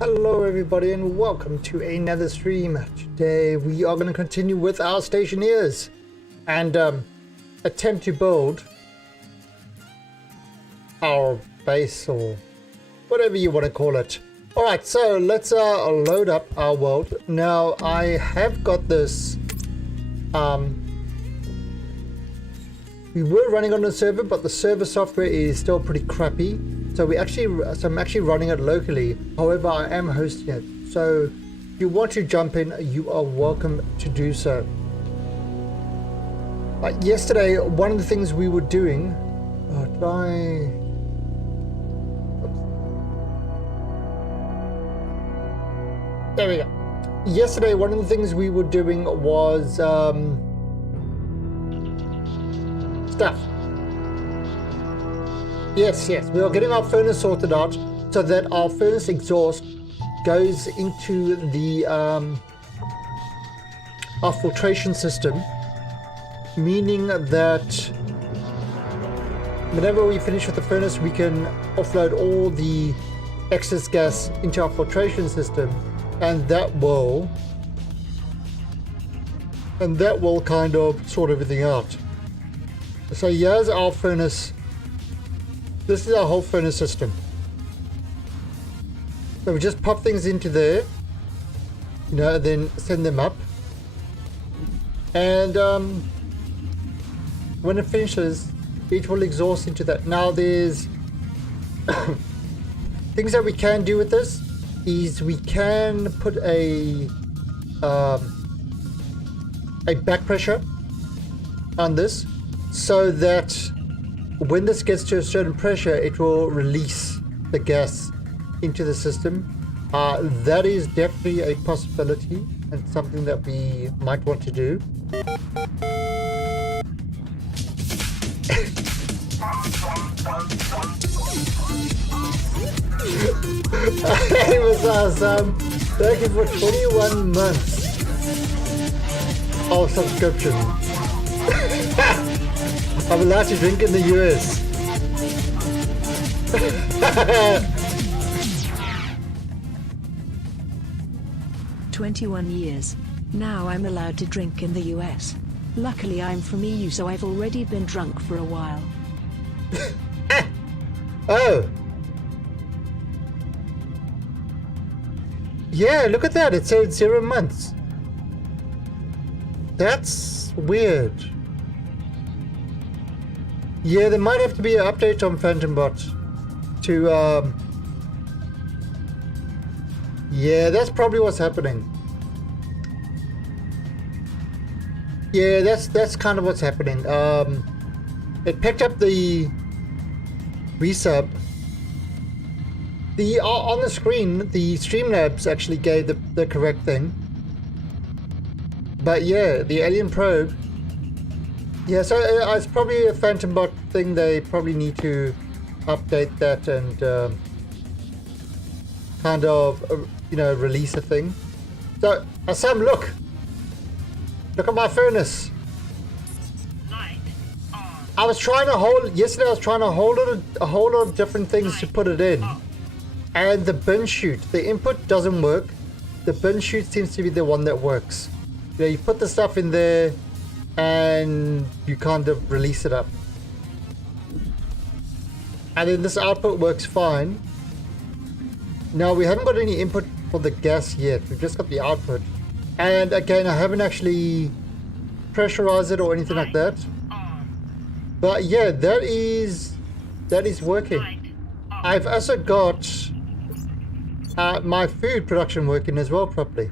Hello everybody and welcome to another stream. Today we are going to continue with our stationeers and attempt to build our base or whatever you want to call it. Alright, so let's load up our world. Now I have got this, we were running on a server, but the server software is still pretty crappy. So I'm actually running it locally. However, I am hosting it. So if you want to jump in, you are welcome to do so. Yesterday, one of the things we were doing, there we go. Yesterday, one of the things we were doing was stuff. Yes, we are getting our furnace sorted out so that our furnace exhaust goes into the our filtration system, meaning that whenever we finish with the furnace, we can offload all the excess gas into our filtration system, and that will kind of sort everything out. So here's our furnace. This is our whole furnace system. So we just pop things into there, then send them up. And when it finishes, it will exhaust into that. Now there's things that we can do with this is we can put a back pressure on this so that when this gets to a certain pressure, it will release the gas into the system. That is definitely a possibility and something that we might want to do. It was awesome. Thank you for 21 months of subscription. I'm allowed to drink in the US. 21 years. Now I'm allowed to drink in the US. Luckily I'm from EU, so I've already been drunk for a while. Oh. Yeah, look at that. It said 0 months. That's weird. Yeah, there might have to be an update on PhantomBot to yeah, that's probably what's happening. Yeah, that's kind of what's happening. It picked up the resub. The on the screen, the Streamlabs actually gave the correct thing. But yeah, the alien probe. Yeah, so it's probably a PhantomBot thing. They probably need to update that and kind of release a thing. So Sam, look at my furnace. I was trying to hold yesterday. I was trying to hold it a whole lot of different things to put it in, and the bin chute, the input doesn't work. The bin chute seems to be the one that works. You put the stuff in there and you kind of release it up, and then this output works fine. Now we haven't got any input for the gas yet. We've just got the output, and again I haven't actually pressurized it or anything like that. But yeah, that is working. I've also got my food production working as well properly.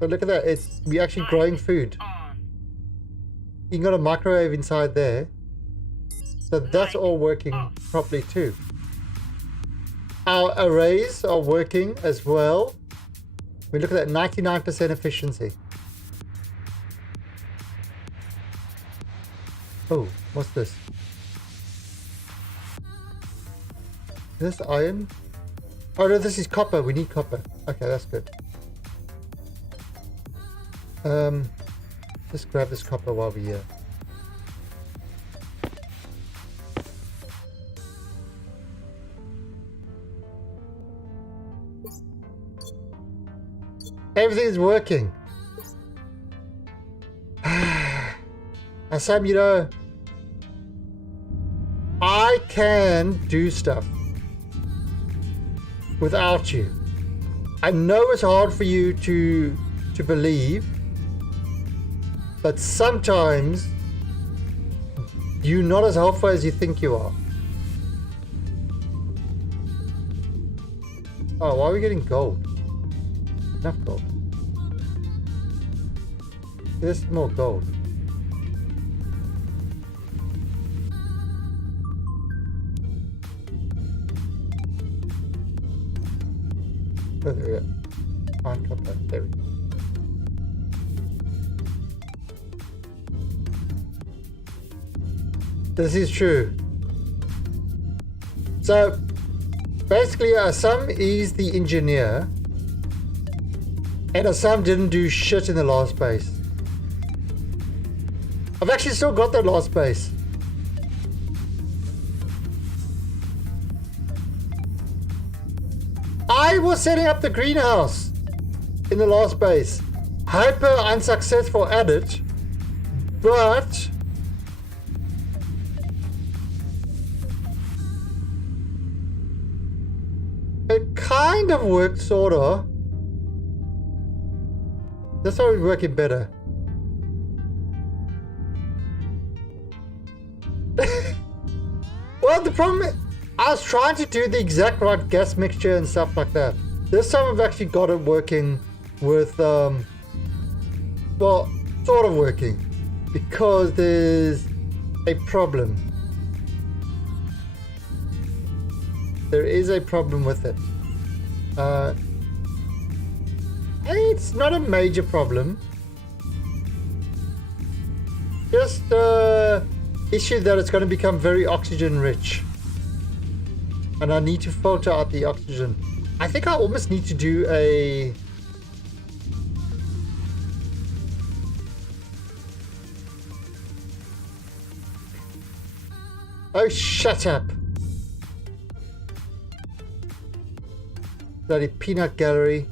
But look at that, we're actually growing food. You got a microwave inside there, so that's all working properly too. Our arrays are working as well. We look at that 99% efficiency. Oh, what's this? Is this iron? Oh no, this is copper. We need copper. Okay, that's good. Let's grab this copper while we're here. Everything is working. And Sam, you know, I can do stuff without you. I know it's hard for you to believe, but sometimes you're not as helpful as you think you are. Oh, why are we getting gold? Enough gold. There's more gold. Oh, there we go. Find Kappa. There we go. This is true. So, basically, Assam is the engineer, and Assam didn't do shit in the last base. I've actually still got that last base. I was setting up the greenhouse in the last base. Hyper unsuccessful at it, but it kind of worked, sorta. That's how it's working better. Well, the problem is, I was trying to do the exact right gas mixture and stuff like that. This time I've actually got it working with, well, sort of working, because there's a problem. There is a problem with it. It's not a major problem. Just issue that it's going to become very oxygen rich. And I need to filter out the oxygen. I think I almost need to do a... Oh, shut up. Bloody peanut gallery.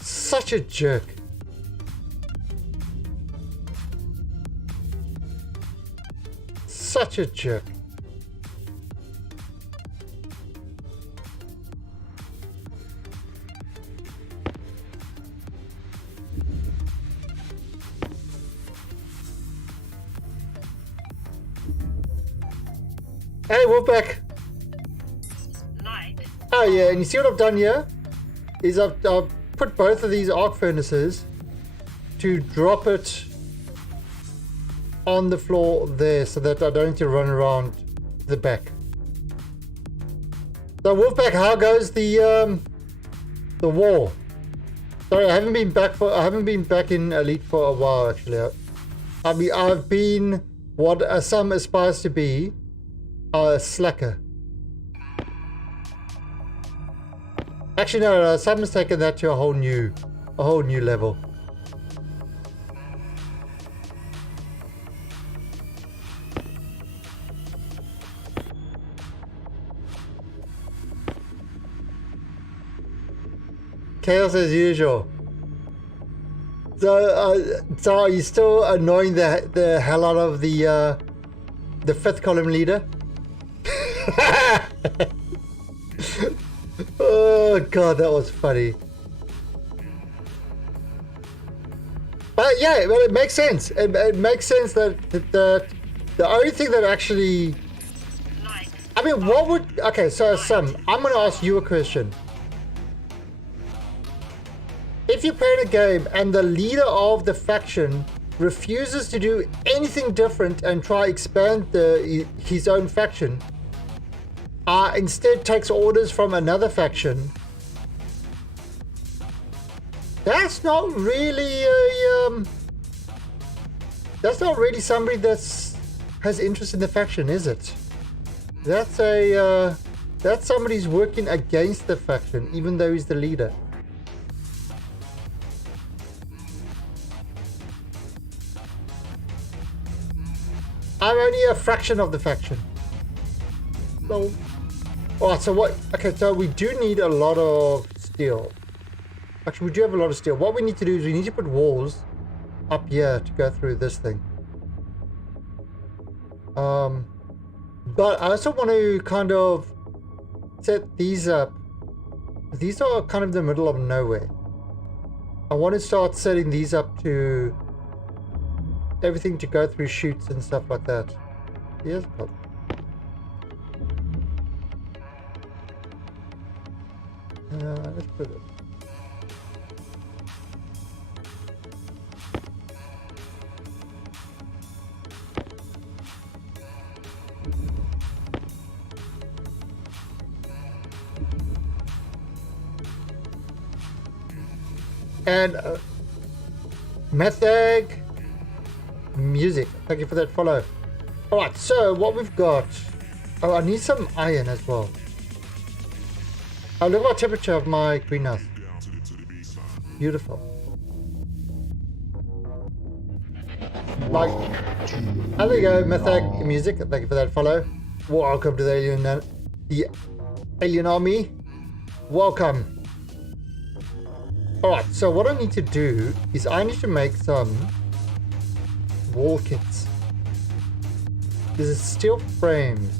Such a jerk. Such a jerk. Hey, Wolfpack. Night. Oh yeah, and you see what I've done here? Is I've put both of these arc furnaces to drop it on the floor there so that I don't need to run around the back. So Wolfpack, how goes the war? Sorry, I haven't been back in Elite for a while actually. I mean, I've been what some aspires to be a slacker. Actually no, some has taken that to a whole new level. Chaos as usual. So are you still annoying the hell out of the fifth column leader? Oh god, that was funny. But yeah, but it makes sense. It makes sense that the only thing that actually, I mean, what would, okay, so Sam, I'm gonna ask you a question. If you're playing a game and the leader of the faction refuses to do anything different and try expand his own faction, instead takes orders from another faction, that's not really somebody that's has interest in the faction, is it? That's somebody who's working against the faction, even though he's the leader. I'm only a fraction of the faction. So, Alright, so what? Okay, so we do need a lot of steel. Actually, we do have a lot of steel. What we need to do is we need to put walls up here to go through this thing. But I also want to kind of set these up. These are kind of the middle of nowhere. I want to start setting these up to everything to go through chutes and stuff like that. Here's a problem. Let's put it. And Methag Music, thank you for that follow. Alright, so what we've got. Oh, I need some iron as well. Oh, look at the temperature of my greenhouse. Beautiful. Like, there you go, Methag Music, thank you for that follow. Welcome to the alien army. Welcome. Alright, so what I need to do is I need to make some wall kits. This is steel frames.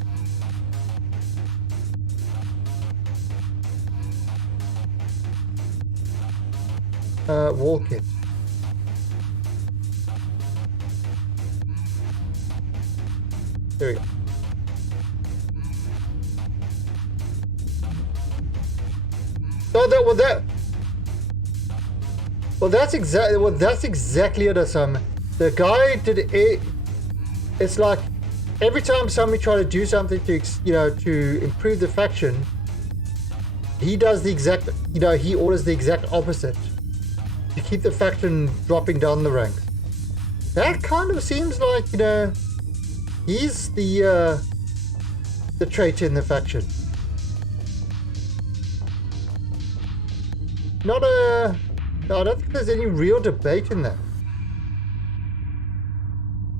Wall kit. There we go. So that's exactly it. The guy did it. It's like every time somebody try to do something to to improve the faction, he does the exact he orders the exact opposite to keep the faction dropping down the ranks. That kind of seems like he's the traitor in the faction. I don't think there's any real debate in that.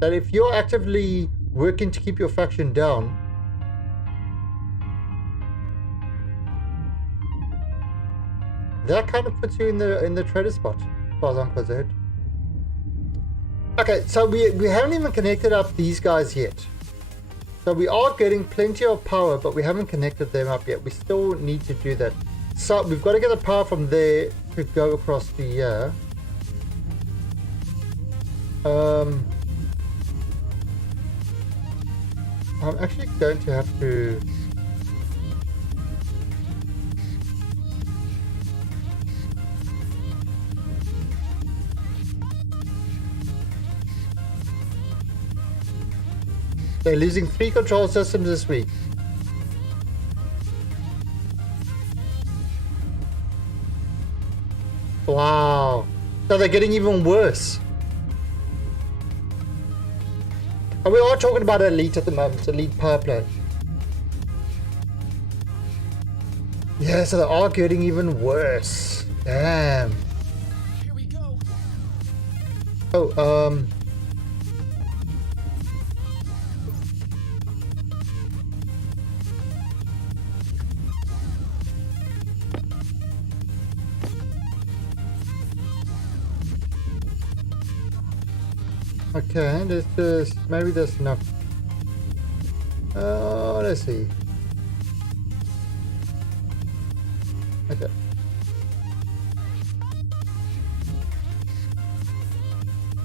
That if you're actively working to keep your faction down, that kind of puts you in the traitor spot, as far as I'm concerned. Okay, so we haven't even connected up these guys yet. So we are getting plenty of power, but we haven't connected them up yet. We still need to do that. So we've got to get the power from there to go across to here. I'm actually going to have to. They're losing 3 control systems this week. Wow. So they're getting even worse. And we are talking about elite at the moment, elite power play. Yeah, so they are getting even worse. Damn. Here we go. Oh, okay, there's just maybe there's enough. Let's see. Okay.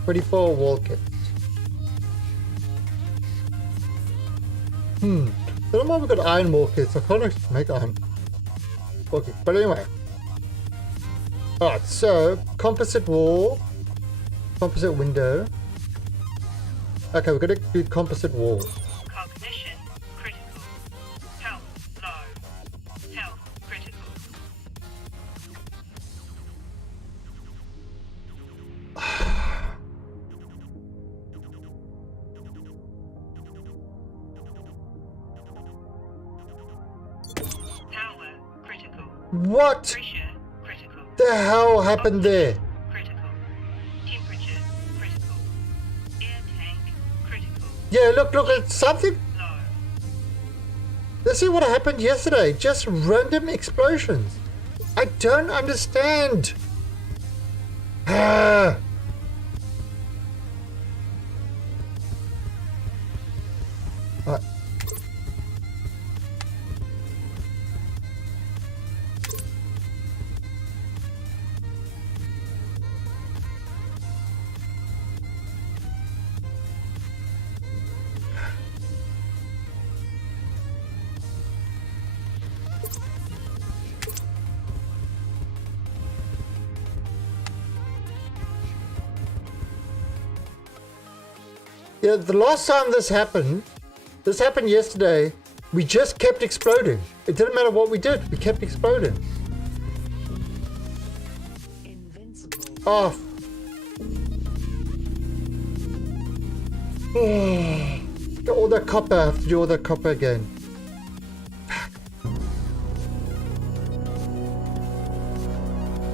$24 wall kits. I don't know if we've got iron wall kits. I can't actually make iron. Okay, but anyway. Alright, so composite wall, composite window. Okay, we're gonna do composite wall. Cognition critical. Health low. Health critical. Power critical. What Pressure critical. the hell happened there? Critical. Temperature critical. Air tank critical. Yeah, look, it's something. Low. This is what happened yesterday. Just random explosions. I don't understand. Ah. Yeah, the last time this happened yesterday, we just kept exploding. It didn't matter what we did, we kept exploding. Invincible. Oh. All that copper, I have to do all that copper again.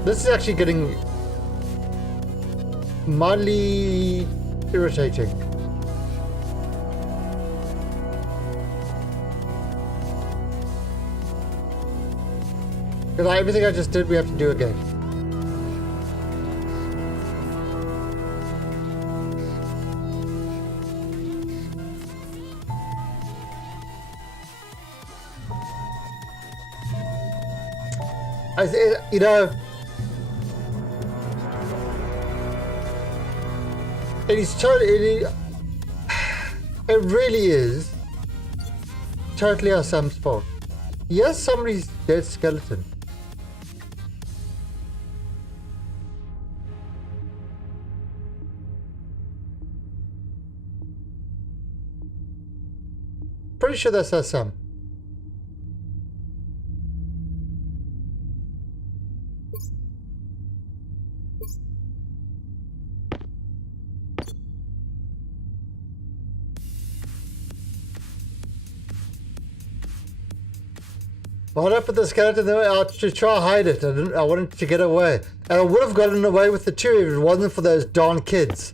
This is actually getting mildly irritating. Because everything I just did, we have to do again. You know, it is totally, it really is totally our Sam's fault. Yes, somebody's dead skeleton. Pretty sure that's our Sam. Why did I put the skeleton there to try to hide it? I wanted to get away. And I would have gotten away with the two if it wasn't for those darn kids.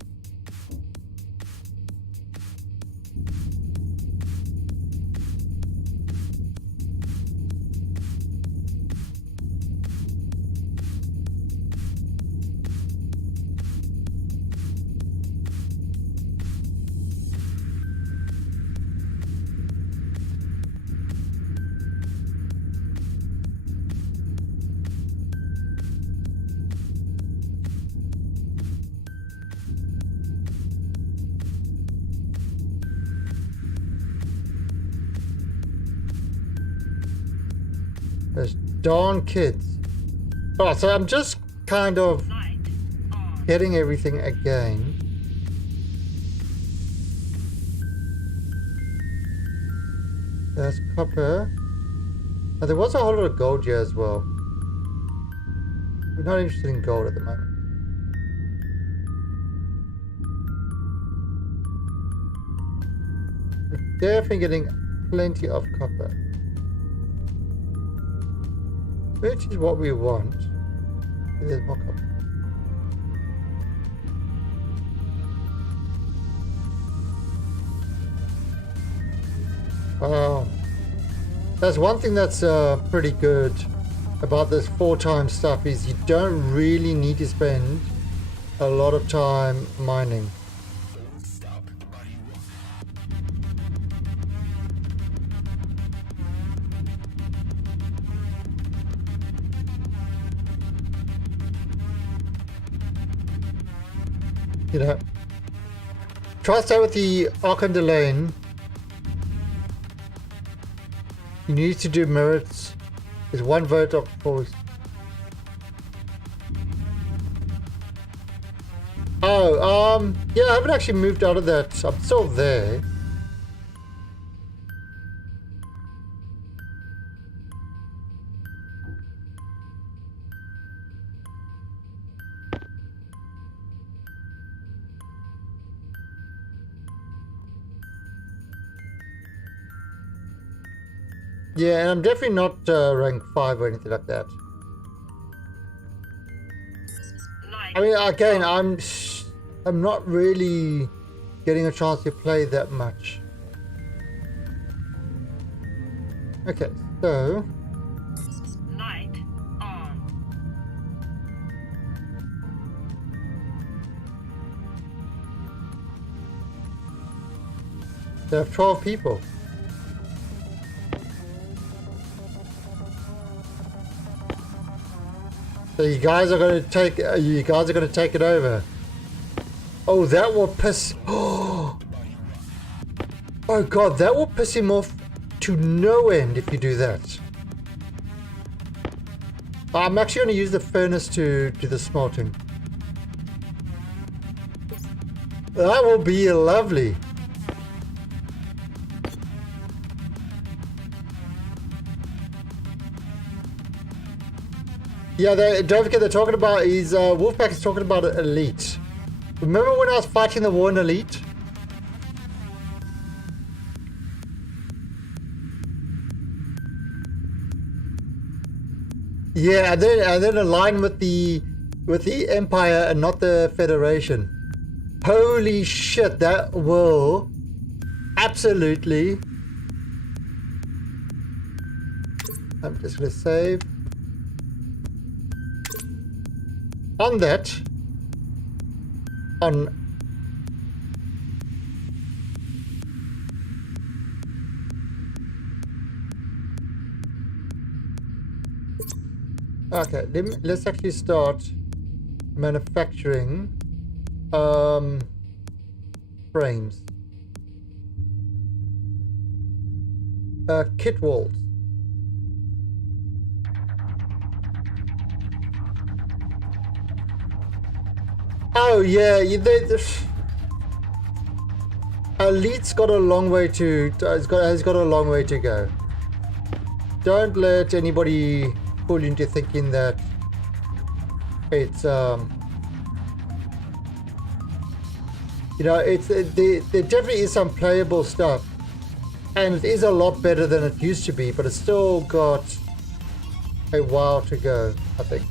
Those darn kids. Alright, so I'm just kind of Light on. getting everything again. There's copper. Oh, there was a whole lot of gold here as well. We're not interested in gold at the moment. We're definitely getting plenty of copper. Which is what we want. There's more copper. That's one thing that's pretty good about this 4-time stuff is you don't really need to spend a lot of time mining. You know, try stay with the Archon Delane. You need to do merits. There's one vote of course. Oh, yeah, I haven't actually moved out of that. I'm still there. Yeah, and I'm definitely not rank 5 or anything like that. Light I mean, again, I'm not really getting a chance to play that much. Okay, so Light on. there are 12 people. So you guys are going to take it over. Oh, that will piss. Oh god, that will piss him off to no end if you do that. I'm actually going to use the furnace to do the smelting. That will be lovely. Yeah, don't forget they're talking about, Wolfpack is talking about elite. Remember when I was fighting the war in elite? Yeah, and then align with the Empire and not the Federation. Holy shit, that will absolutely. I'm just gonna save on that. On okay, let's actually start manufacturing frames. Kit walls. Oh yeah, Elite's got a long way to has got a long way to go. Don't let anybody fool you into thinking that it's you know, there definitely is some playable stuff, and it is a lot better than it used to be, but it's still got a while to go, I think.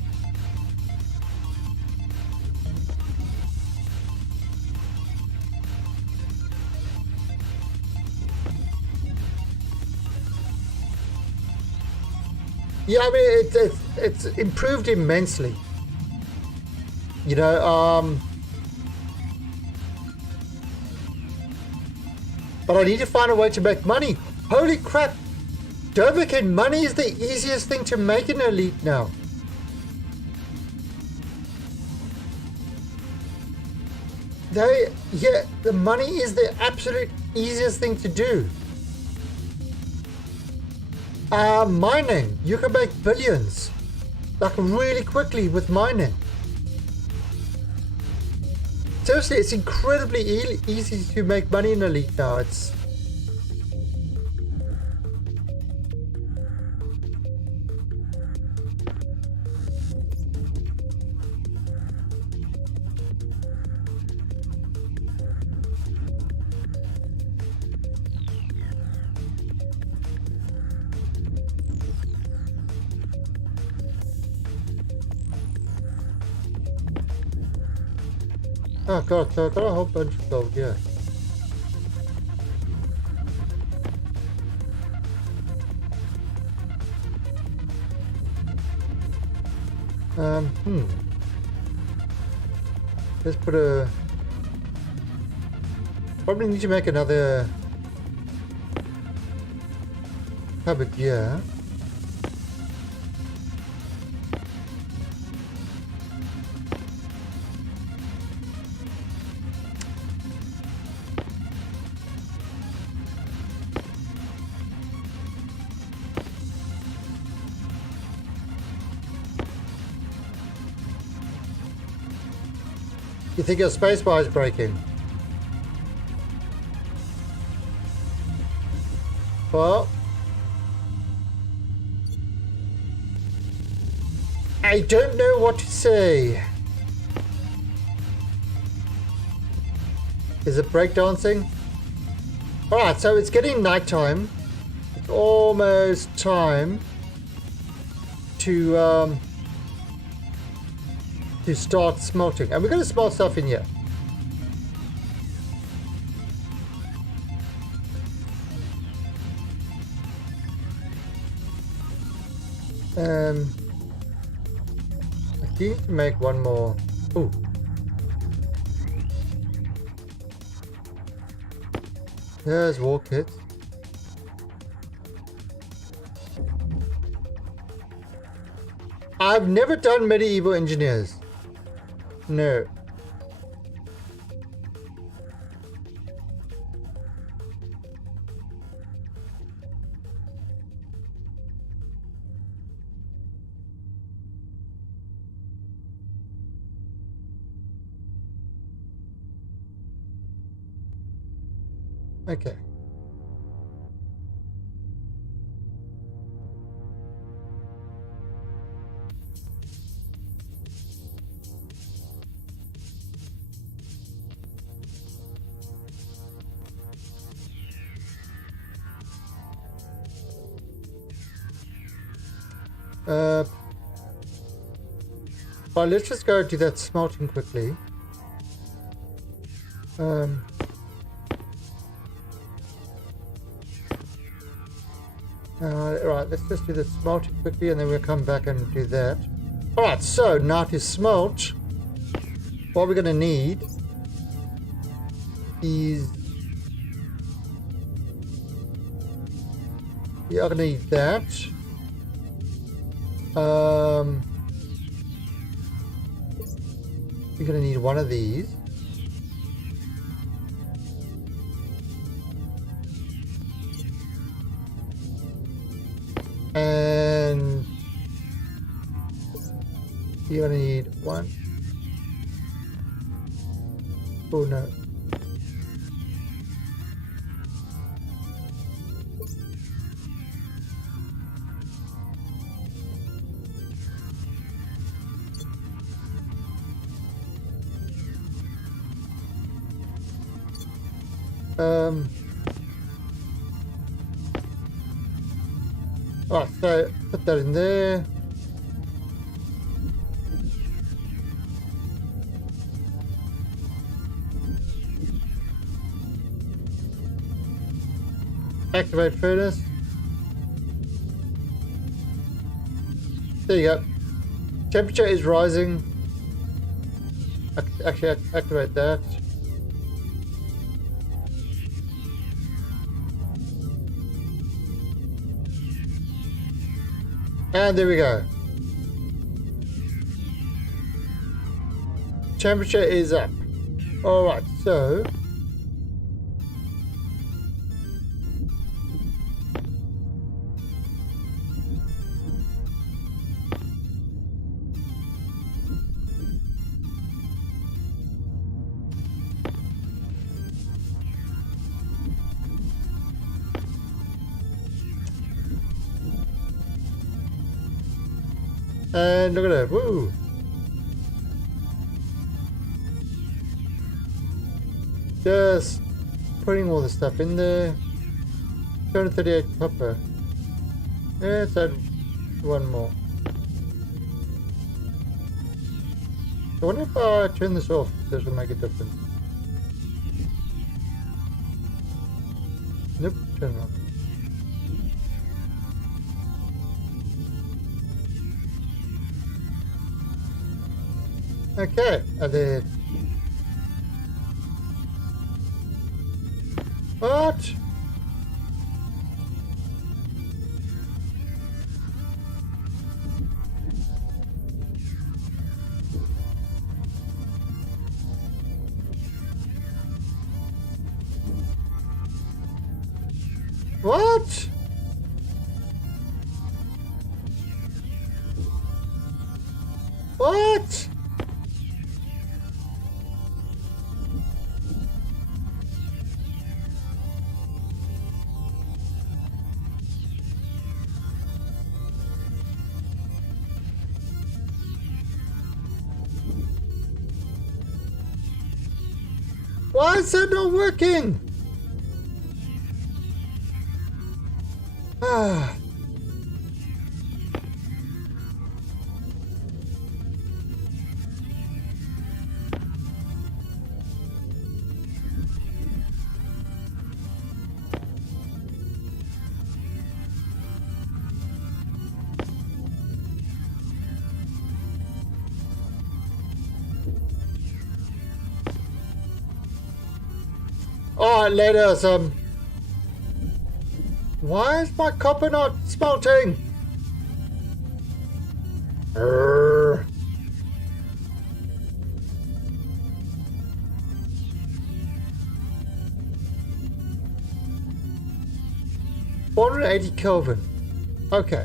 Yeah, I mean it's improved immensely. You know, but I need to find a way to make money. Holy crap! Doverkin, money is the easiest thing to make in Elite now. The money is the absolute easiest thing to do. Mining, you can make billions, like really quickly with mining. Seriously, it's incredibly easy to make money in Elite now. It's oh god, so I got a whole bunch of gold, yeah. Let's put a... Probably need to make another cupboard, yeah. You think your spacebar is breaking? Well, I don't know what to say. Is it breakdancing? Alright, so it's getting nighttime. It's almost time to start smelting, and we're going to smelt stuff in here. I need to make one more. Ooh. There's war kits. I've never done medieval engineers. No. Okay. Well, let's just go do that smelting quickly. Right, let's just do the smelting quickly and then we'll come back and do that. Alright, so now to smelt, what we're going to need is... Yeah, I'm going to need that. We're going to need one of these. And you're going to need one. Oh no. Alright, so put that in there. Activate furnace. There you go. Temperature is rising. Actually, activate that. And there we go. Temperature is up. Alright, so... And look at that, woo! Just putting all the stuff in there. 238 copper. Let's add one more. I wonder if I turn this off, this will make a difference. Nope, turn it off. Okay, and then... What? What? What? Why is that not working? Ah. Alright, let us, why is my copper not smelting? Urgh. $480 Kelvin. Okay.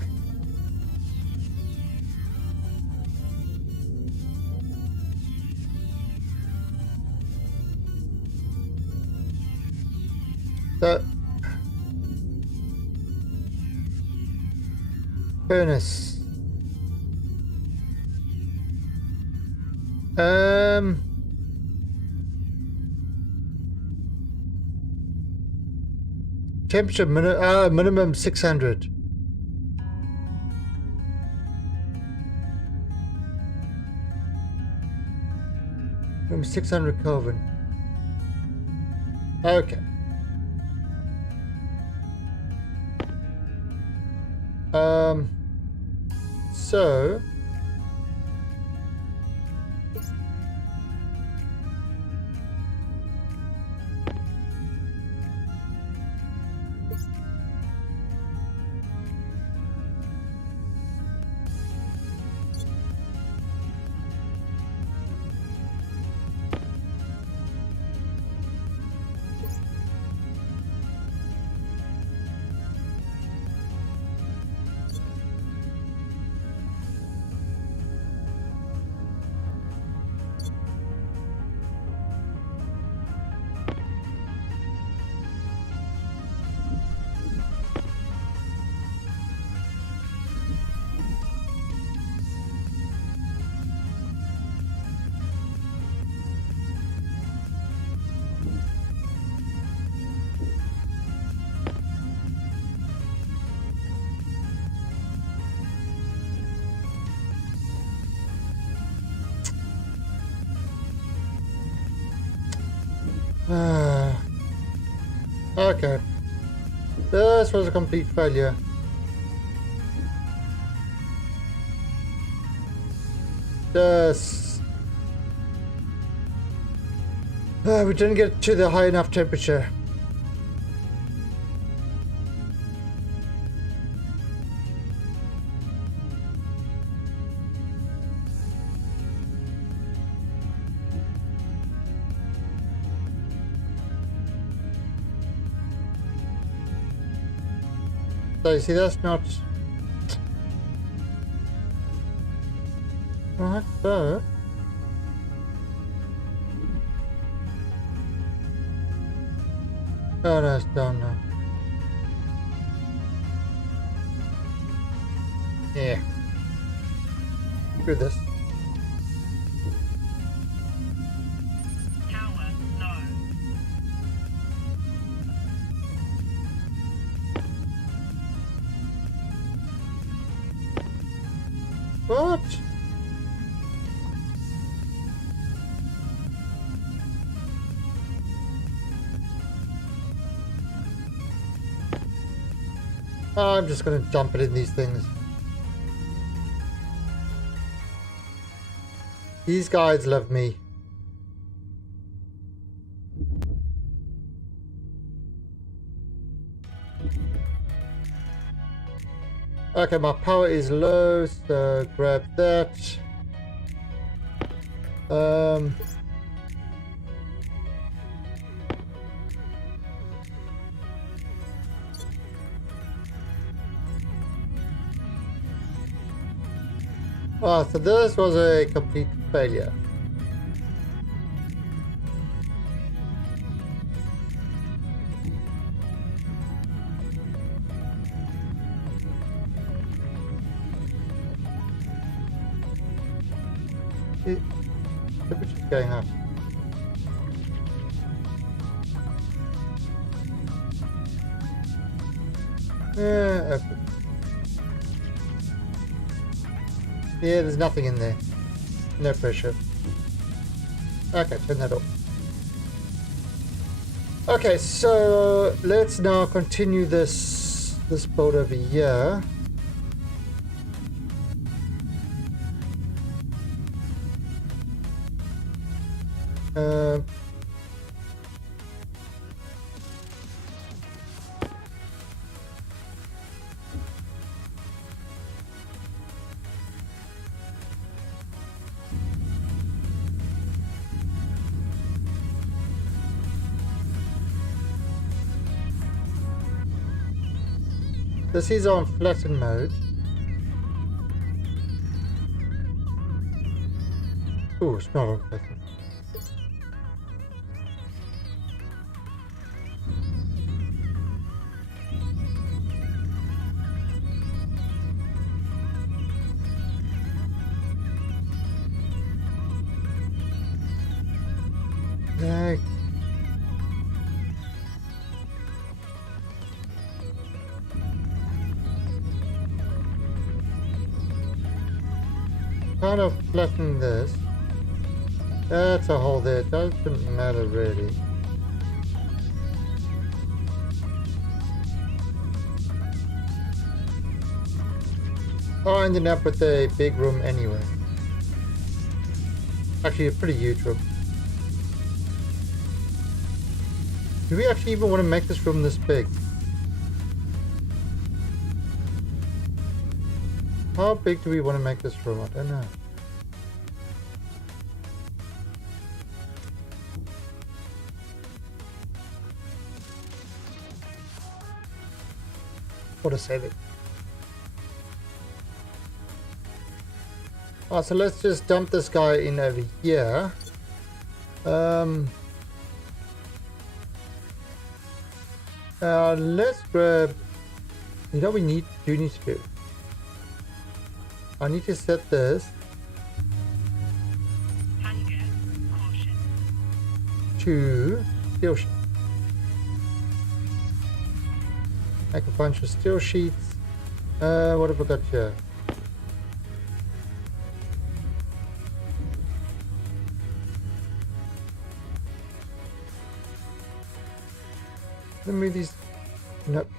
So, furnace. Temperature minimum 600. Minimum 600 Kelvin. Okay. So okay. This was a complete failure. This. We didn't get to the high enough temperature. So you see, that's not right there. Oh no, it's down now. Yeah. Do this. Power low. What? Oh, I'm just gonna dump it in these things. These guys love me. Okay, my power is low, so grab that. Oh, so this was a complete failure. Temperature's going up. Yeah, okay. Yeah, there's nothing in there. No pressure. Okay, turn that off. Okay, so let's now continue this build over here. This is on flatten mode. Oh, it's not on flatten. Yeah. Kind of flatten this. That's a hole there. It doesn't matter really. I ended up with a big room anyway. Actually, a pretty huge room. Do we actually even want to make this room this big? How big do we want to make this room? I don't know. What a save it. Oh, so let's just dump this guy in over here. Let's grab. You know what we do need to do? I need to set this Hunger. Caution. to steel sheet. Make a bunch of steel sheets. What have we got here? Let me move these. Nope.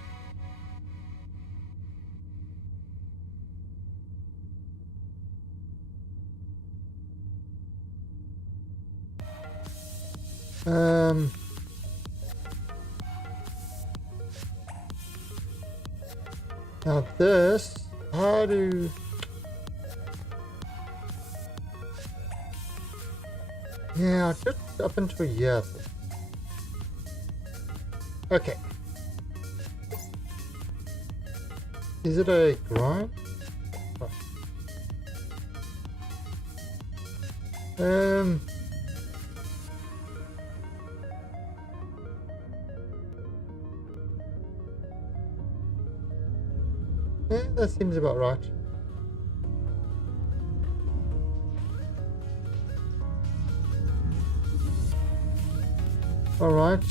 Now this, how do... Yeah, just up until here. Okay. Is it a grind? Oh. Yeah, that seems about right. All right.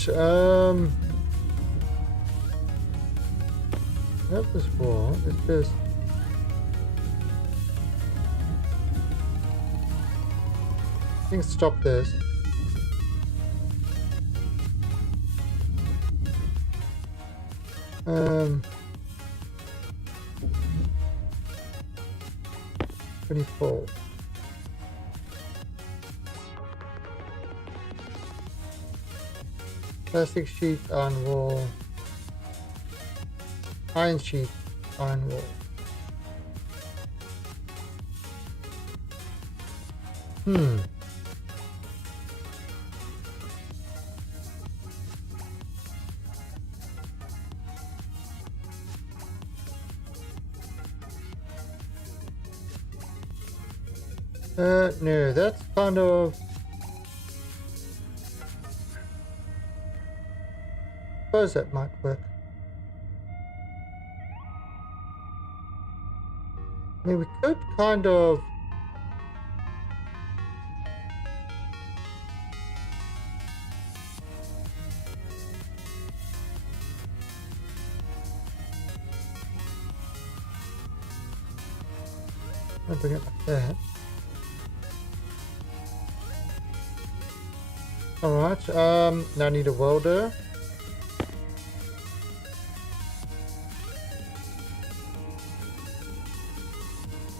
Have this wall. It's just. I think stop this. Um. 24. Plastic sheet on wall. Iron sheet on wall. No, that's kind of... Suppose that might work. I mean, we could kind of... I'll bring it like that. Alright, now I need a welder.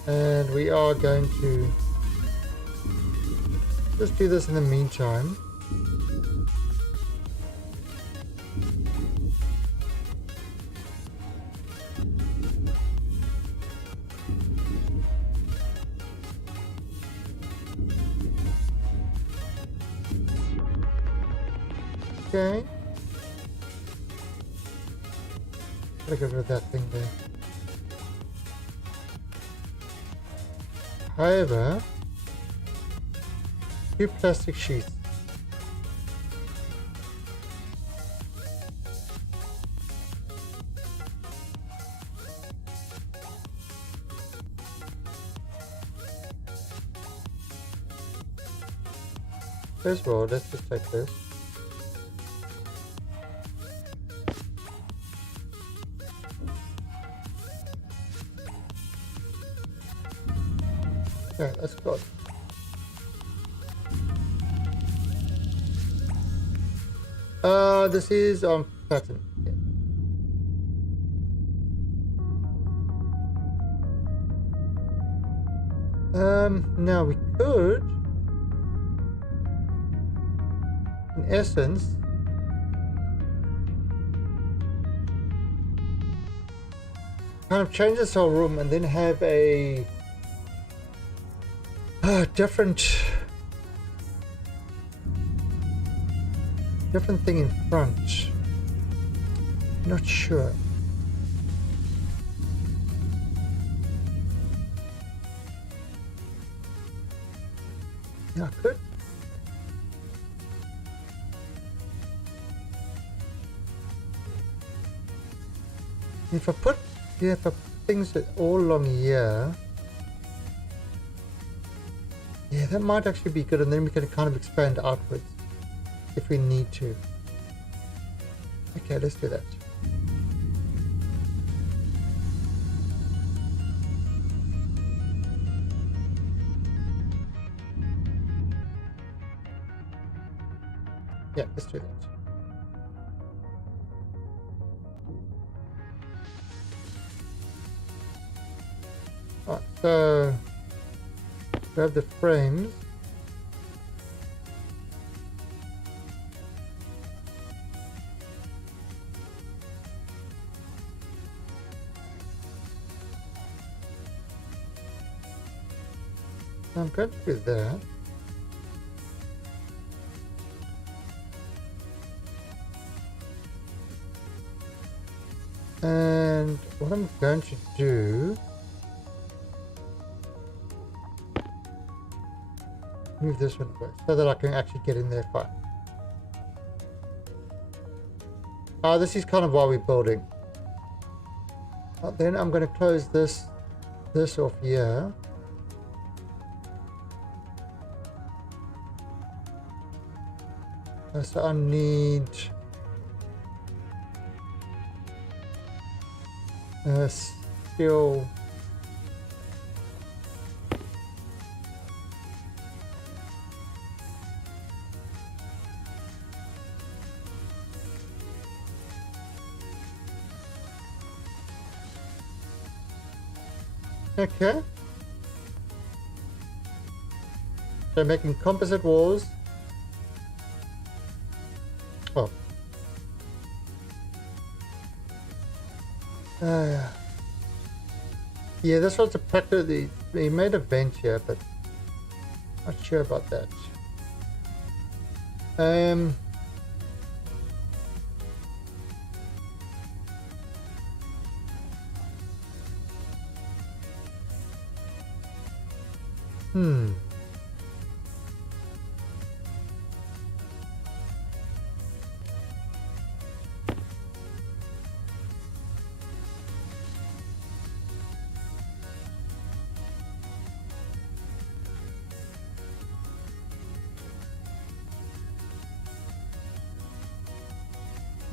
And we are going to just do this in the meantime. Okay. Gotta get rid of that thing there. However, 2 plastic sheets. First of all, let's just take this. Okay, that's good. This is on pattern. Yeah. Now we could, in essence, kind of change this whole room and then have a different thing in front. Not sure. Yeah, I could. If I put things all along here, yeah, that might actually be good, and then we can kind of expand outwards if we need to. Okay, let's do that. Yeah, let's do that. Alright, so grab the frames. I'm going to do that. And what I'm going to do, move this one first so that I can actually get in there fine. This is kind of while we're building. Then I'm going to close this off here. So I need steel. Okay. So making composite walls. Oh. Yeah, this was a practice. They made a vent here, but not sure about that.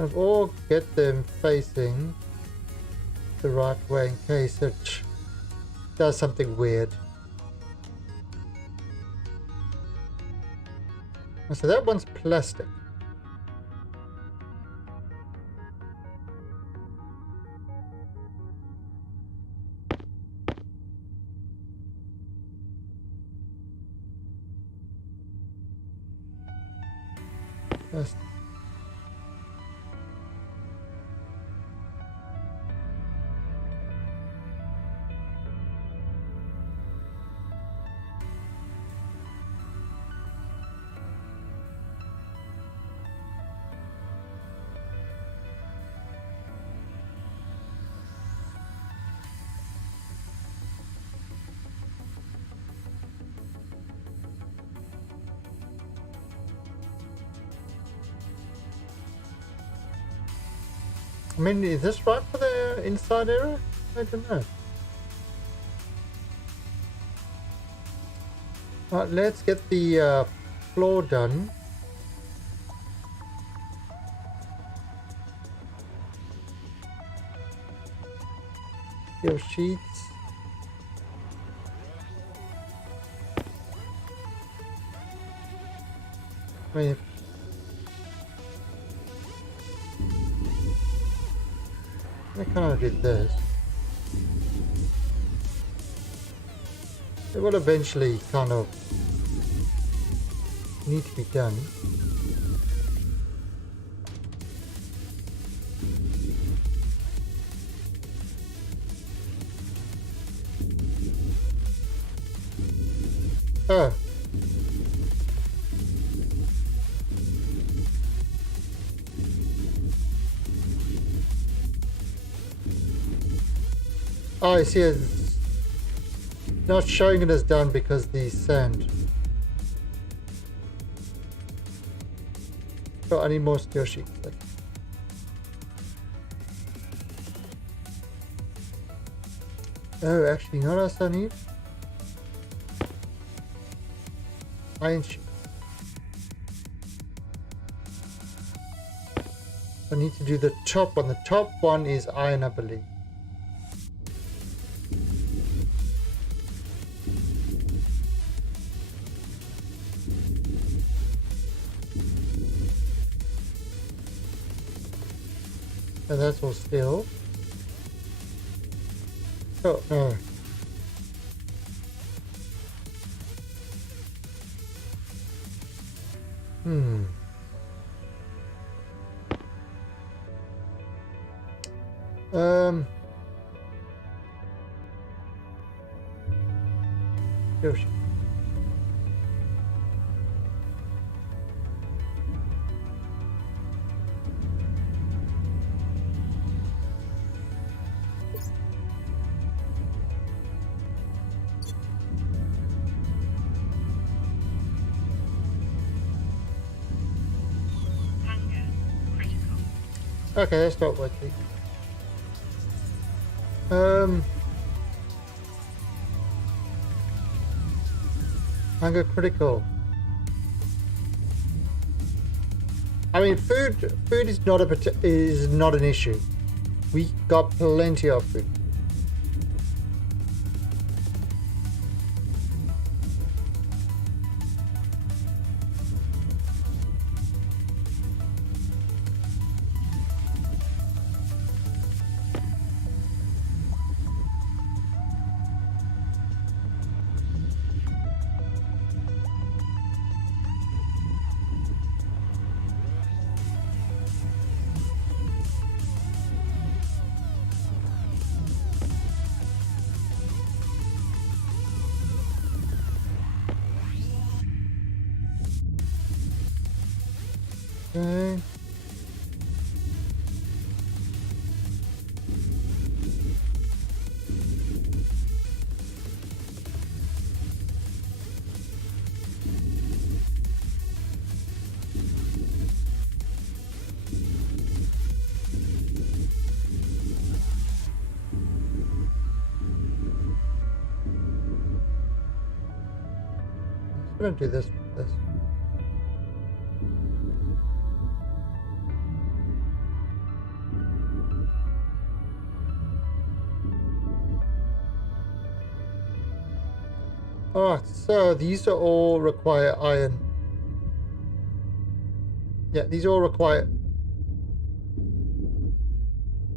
I've all get them facing the right way in case it does something weird. So that one's plastic. Plastic. I mean, is this right for the inside area? I don't know. Alright, let's get the floor done. Your sheets. I mean, I kind of did this. It will eventually kind of need to be done. Oh. Oh, I see it's not showing it as done because the sand. Oh, I need more steel sheets. Oh, actually, you know what else I need? Iron sheet. I need to do the top one. The top one is iron, I believe. And that's all steel. Oh, no. Yoshi. Hunger critical. Okay, that's not working. Hunger critical. I mean, food is not an issue. We got plenty of food. Okay. I'm gonna do this with this. Alright, so these are all require iron. Yeah, these all require...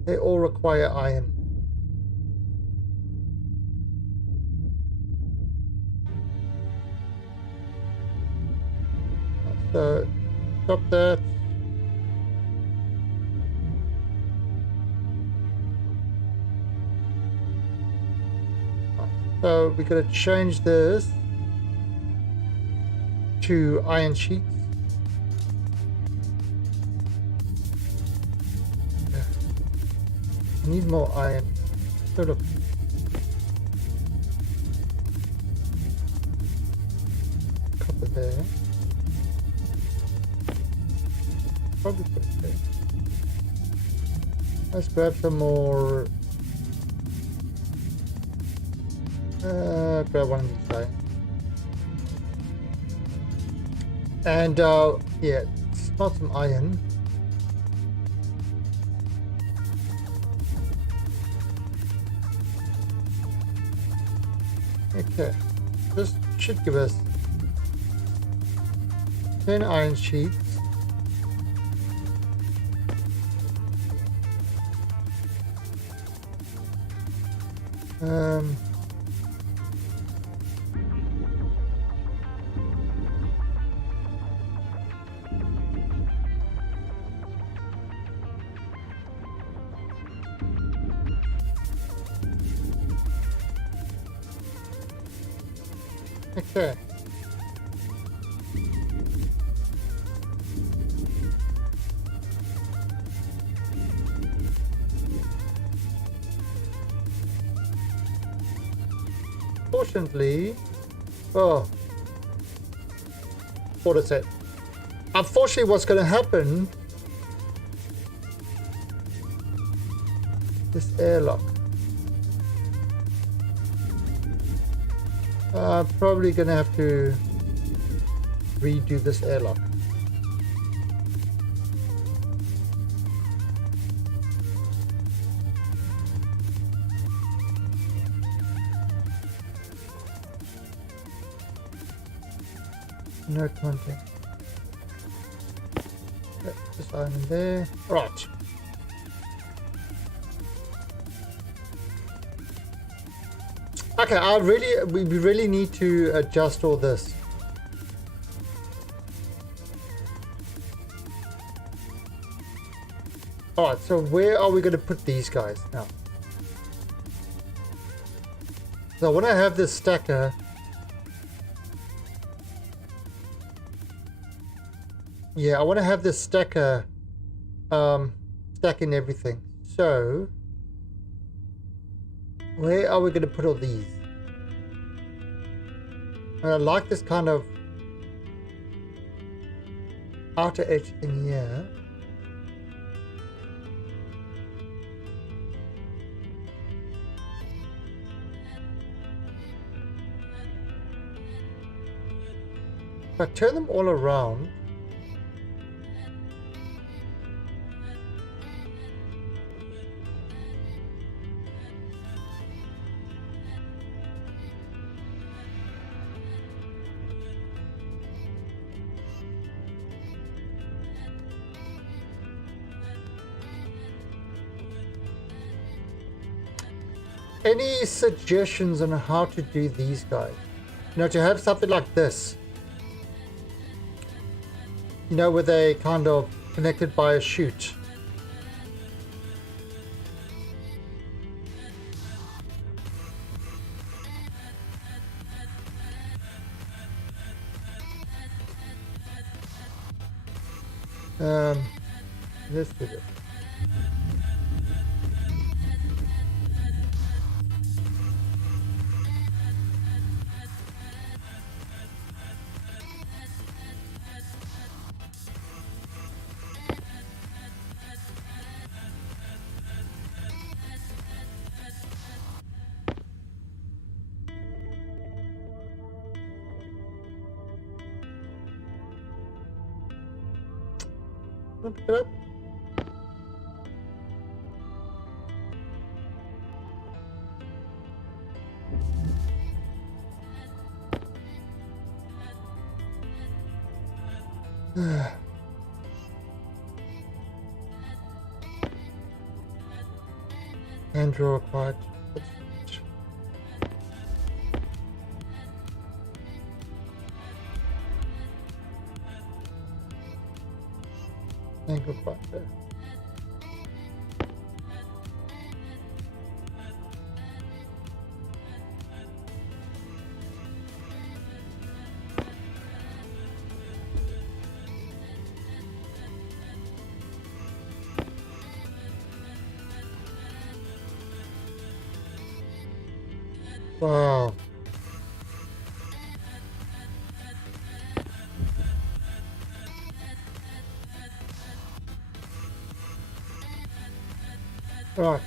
They all require iron. So, stop that. So we're going to change this to iron sheets. I need more iron. So look. Copper there. Probably put it there. Let's grab some more. Grab one of these guys. And yeah, smelt some iron. Okay, this should give us 10 iron sheets. Okay. Fortunately, oh, what is it? Unfortunately, what's going to happen? This airlock. Probably going to have to redo this airlock. No content. Yep, this iron in there. Right. Okay, we really need to adjust all this. Alright, so where are we going to put these guys now? So I want to have this stacker. Yeah, I want to have this stacker stacking everything. So where are we going to put all these? And I like this kind of outer edge in here. If I turn them all around, any suggestions on how to do these guys? You know, to have something like this. You know, where they kind of connected by a chute. Let's do this. Pick it up. Andrew acquired. Angle right there. Wow. Right,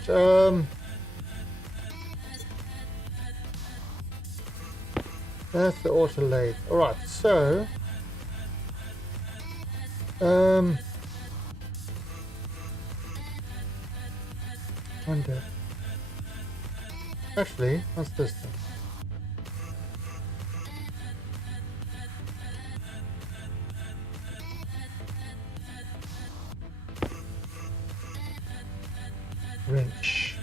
that's the auto lathe. Alright, so wonder. Actually, what's this thing? Wrench.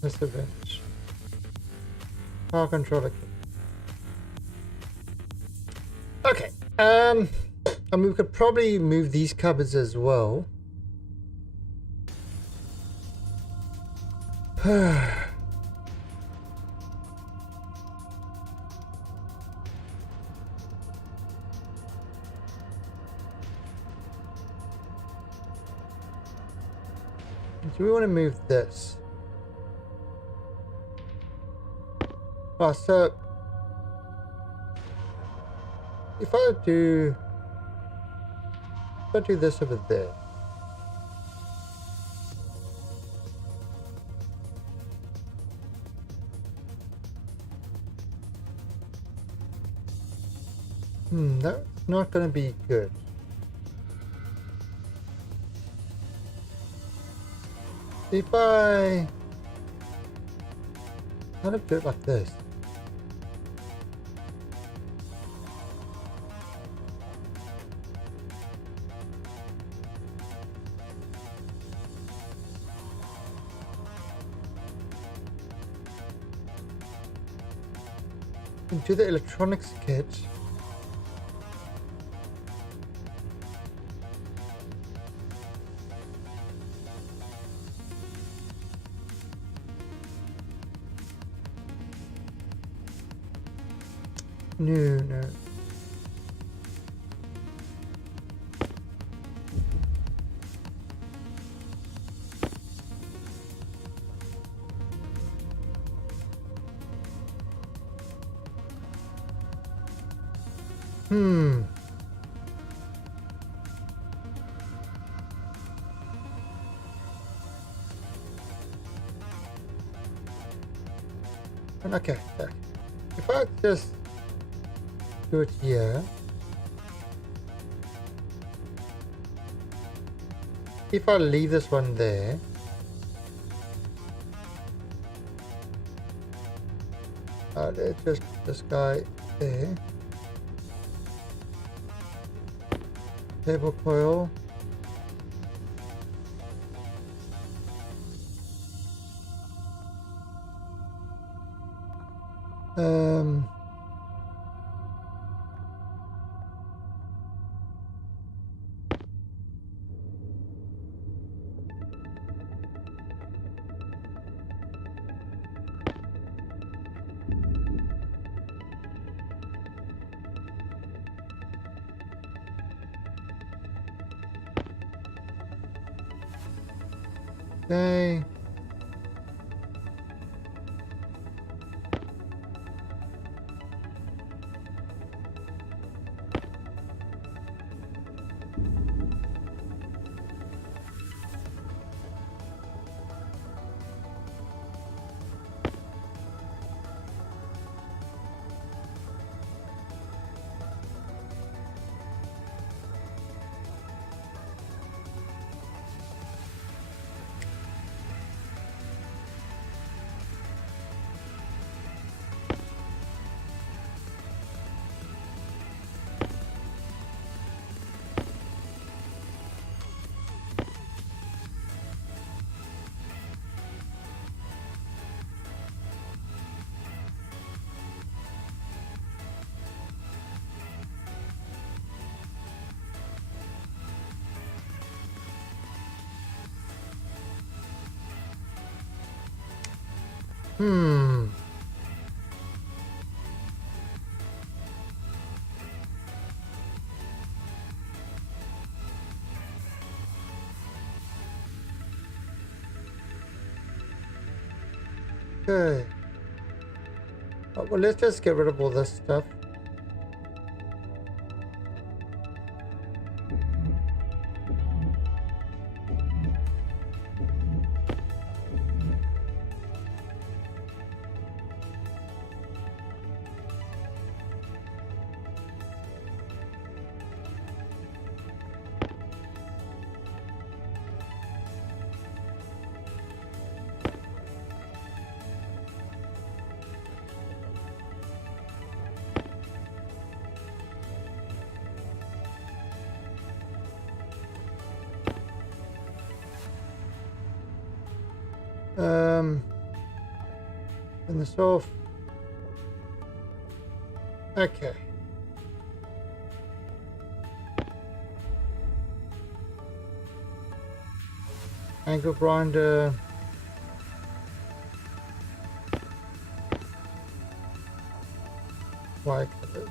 That's the wrench. Power controller kit. Okay. And we could probably move these cupboards as well. Do we want to move this? Oh, so if I do this over there. That's not going to be good. If I kind of do it like this. Into the electronics kit. No. Okay. If I just do it here. If I leave this one there. Let's just put this guy there. Cable coil. Okay. Okay. Well, let's just get rid of all this stuff. Turn this off. Okay. Angle grinder. Wire cutters.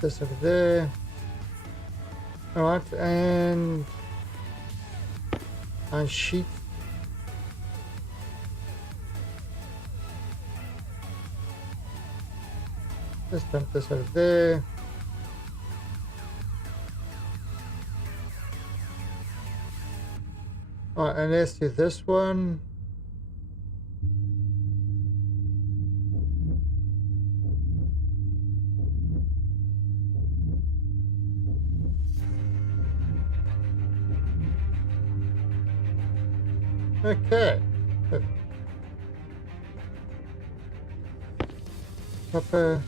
This over there. Alright, and sheet. Let's dump this over there. Alright, and let's do this one. Okay. Kappa.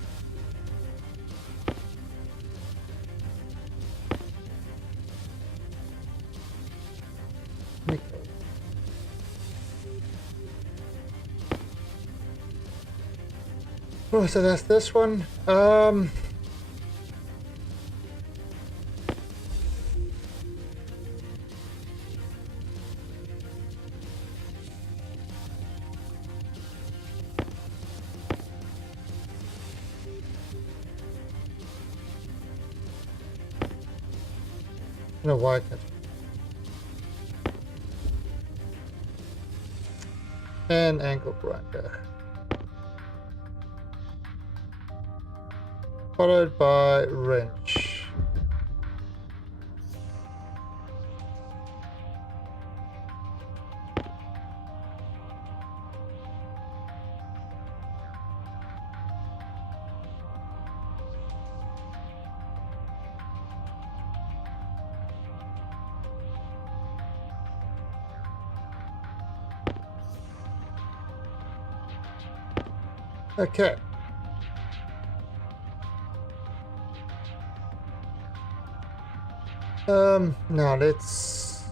Nickel. Oh, so that's this one. No, wire cut. And angle grinder. Followed by wrench. Okay. Now let's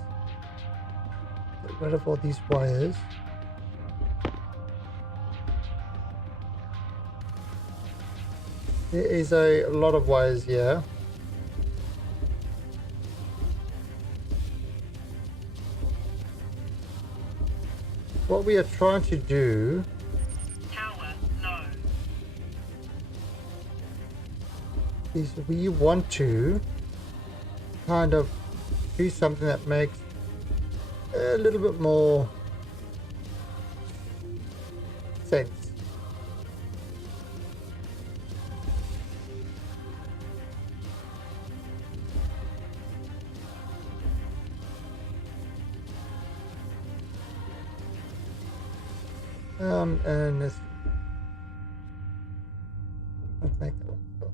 get rid of all these wires. There is a lot of wires here. What we are trying to do is we want to kind of do something that makes a little bit more sense. And let's make that one go.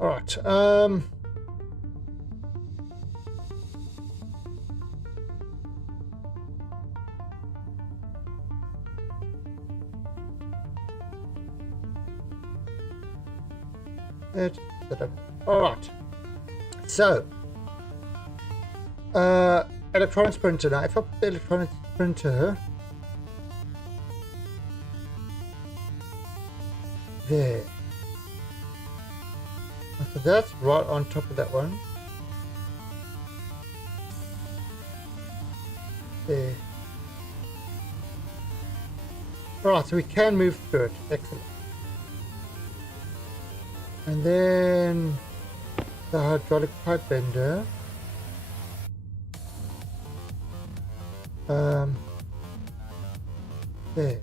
All right. Alright. So, electronics printer. Now, if I put the electronics printer there. So that's right on top of that one. There. Right, so we can move through it. Excellent. And then the hydraulic pipe bender. There.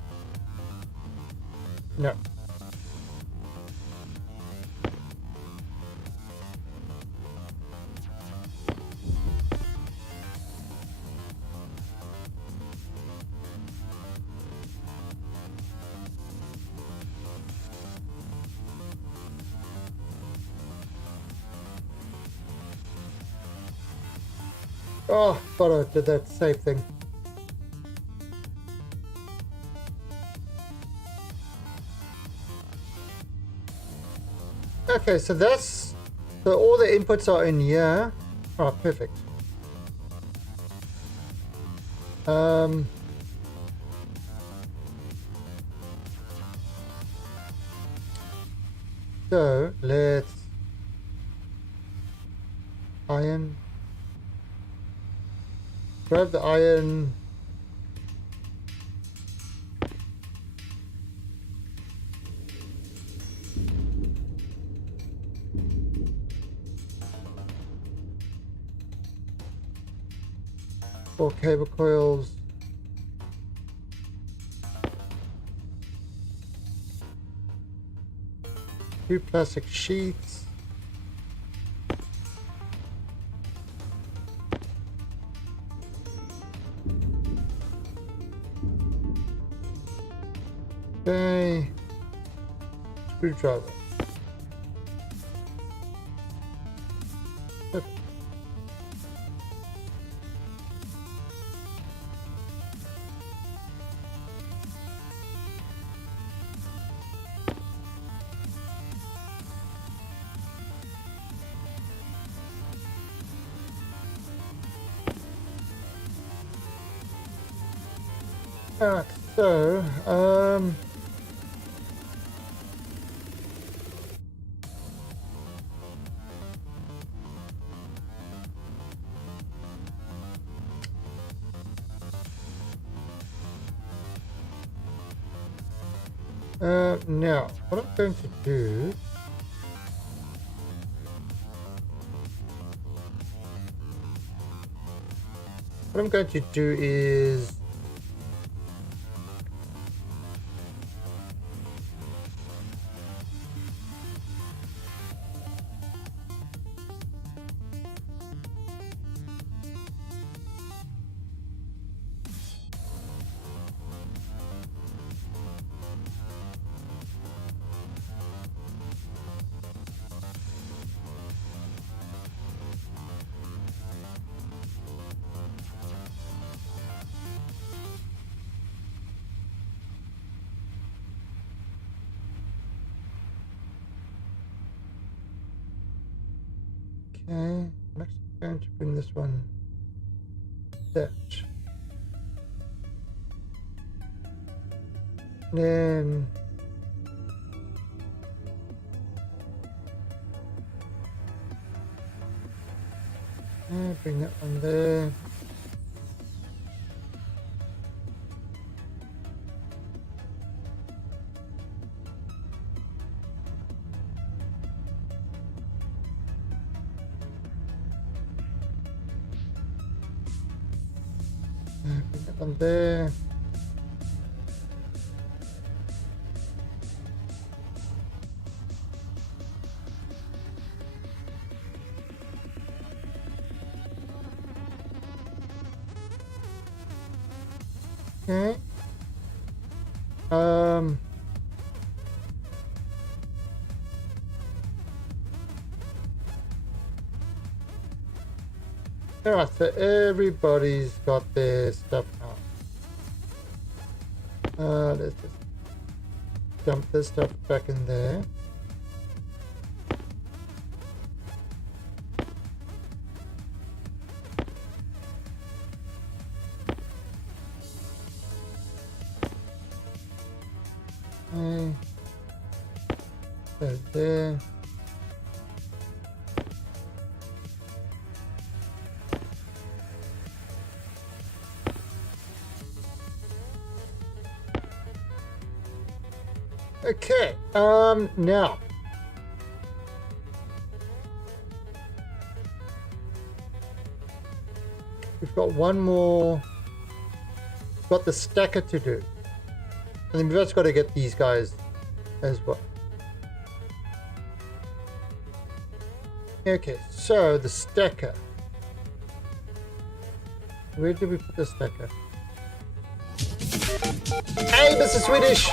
No. Oh, thought I did that save thing. Okay, so that's... So all the inputs are in here. Oh, perfect. So, let's... Iron... Grab the iron. Four cable coils. Two plastic sheets. Okay. Screwdriver. Perfect. Alright, so now, what I'm going to do is okay, I'm actually going to bring this one that. Then bring that one there. Bring that one there. Okay. Alright, so everybody's got their stuff now. Let's just dump this stuff back in there. There. Okay, now. We've got one more. We've got the stacker to do. And then we've just got to get these guys as well. Okay, so the stacker. Where did we put the stacker? Hey, Mr. Swedish!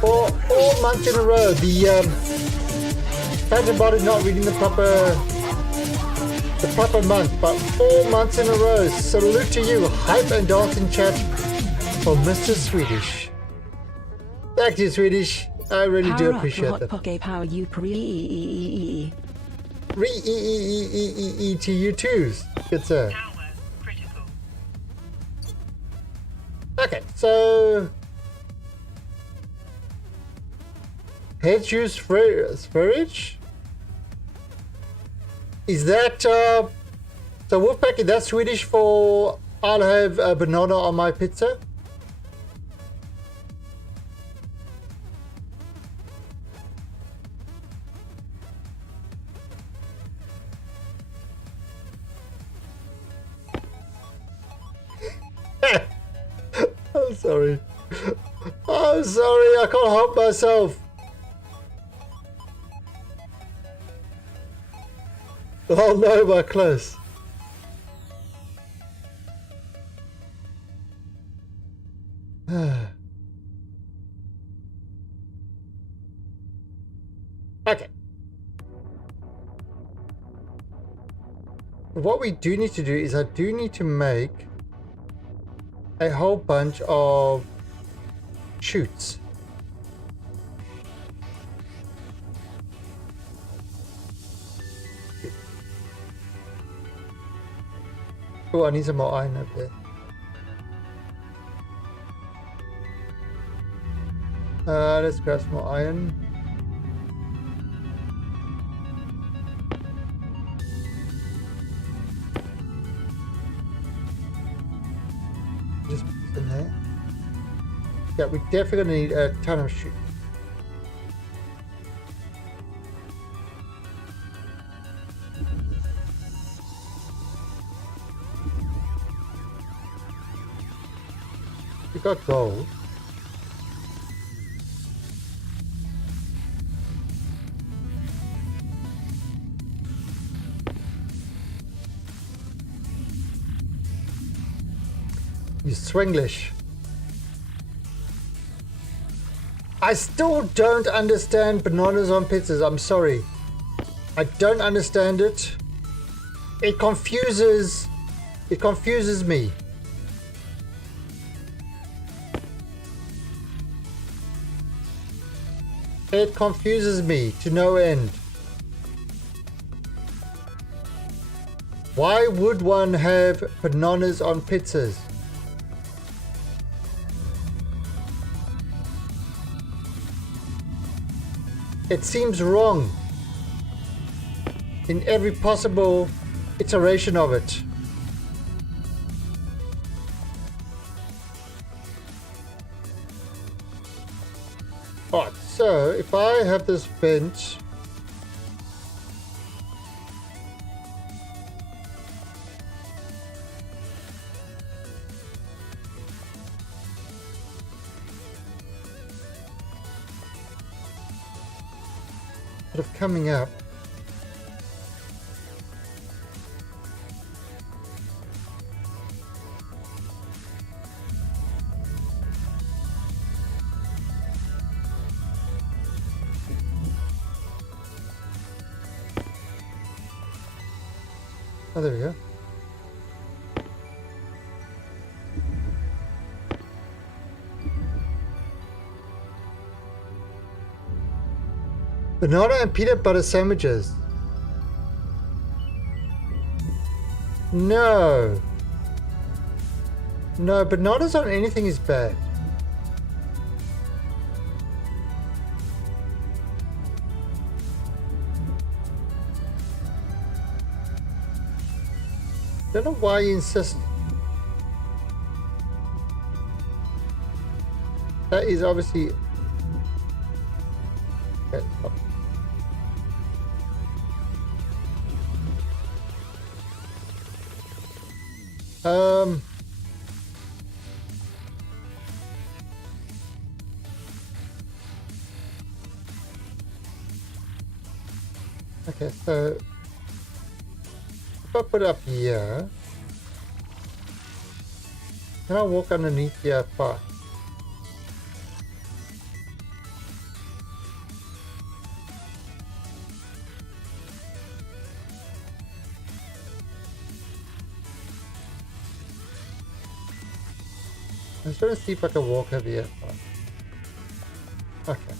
For 4 months in a row, the Phantom bot is not reading the proper month, but 4 months in a row. Salute to you, hype and dancing chat for Mr. Swedish. Thank you, Swedish. I really do appreciate that. Poke power you to you twos. Good sir. Tower critical. Okay, so head juice storage. Is that so Wolfpack, is that Swedish for I'll have a banana on my pizza? I'm sorry. I'm sorry, I can't help myself. Oh no, we're close. Okay. What we do need to do is I do need to make a whole bunch of chutes. Oh, I need some more iron up there. Let's grab some more iron. Just put this in there. Yeah, we definitely gonna need a ton of chutes. We got gold. You Swinglish. I still don't understand bananas on pizzas. I'm sorry. I don't understand it. It confuses me. It confuses me to no end. Why would one have bananas on pizzas? It seems wrong in every possible iteration of it. Alright, so if I have this bench, sort of coming up, oh, there we go. Banana and peanut butter sandwiches. No. No, but notice on anything is bad. Don't know why you insist. That is obviously... Okay, stop. Okay, so if I put it up here, can I walk underneath here far? I'm just trying to see if I can walk over here far. Okay.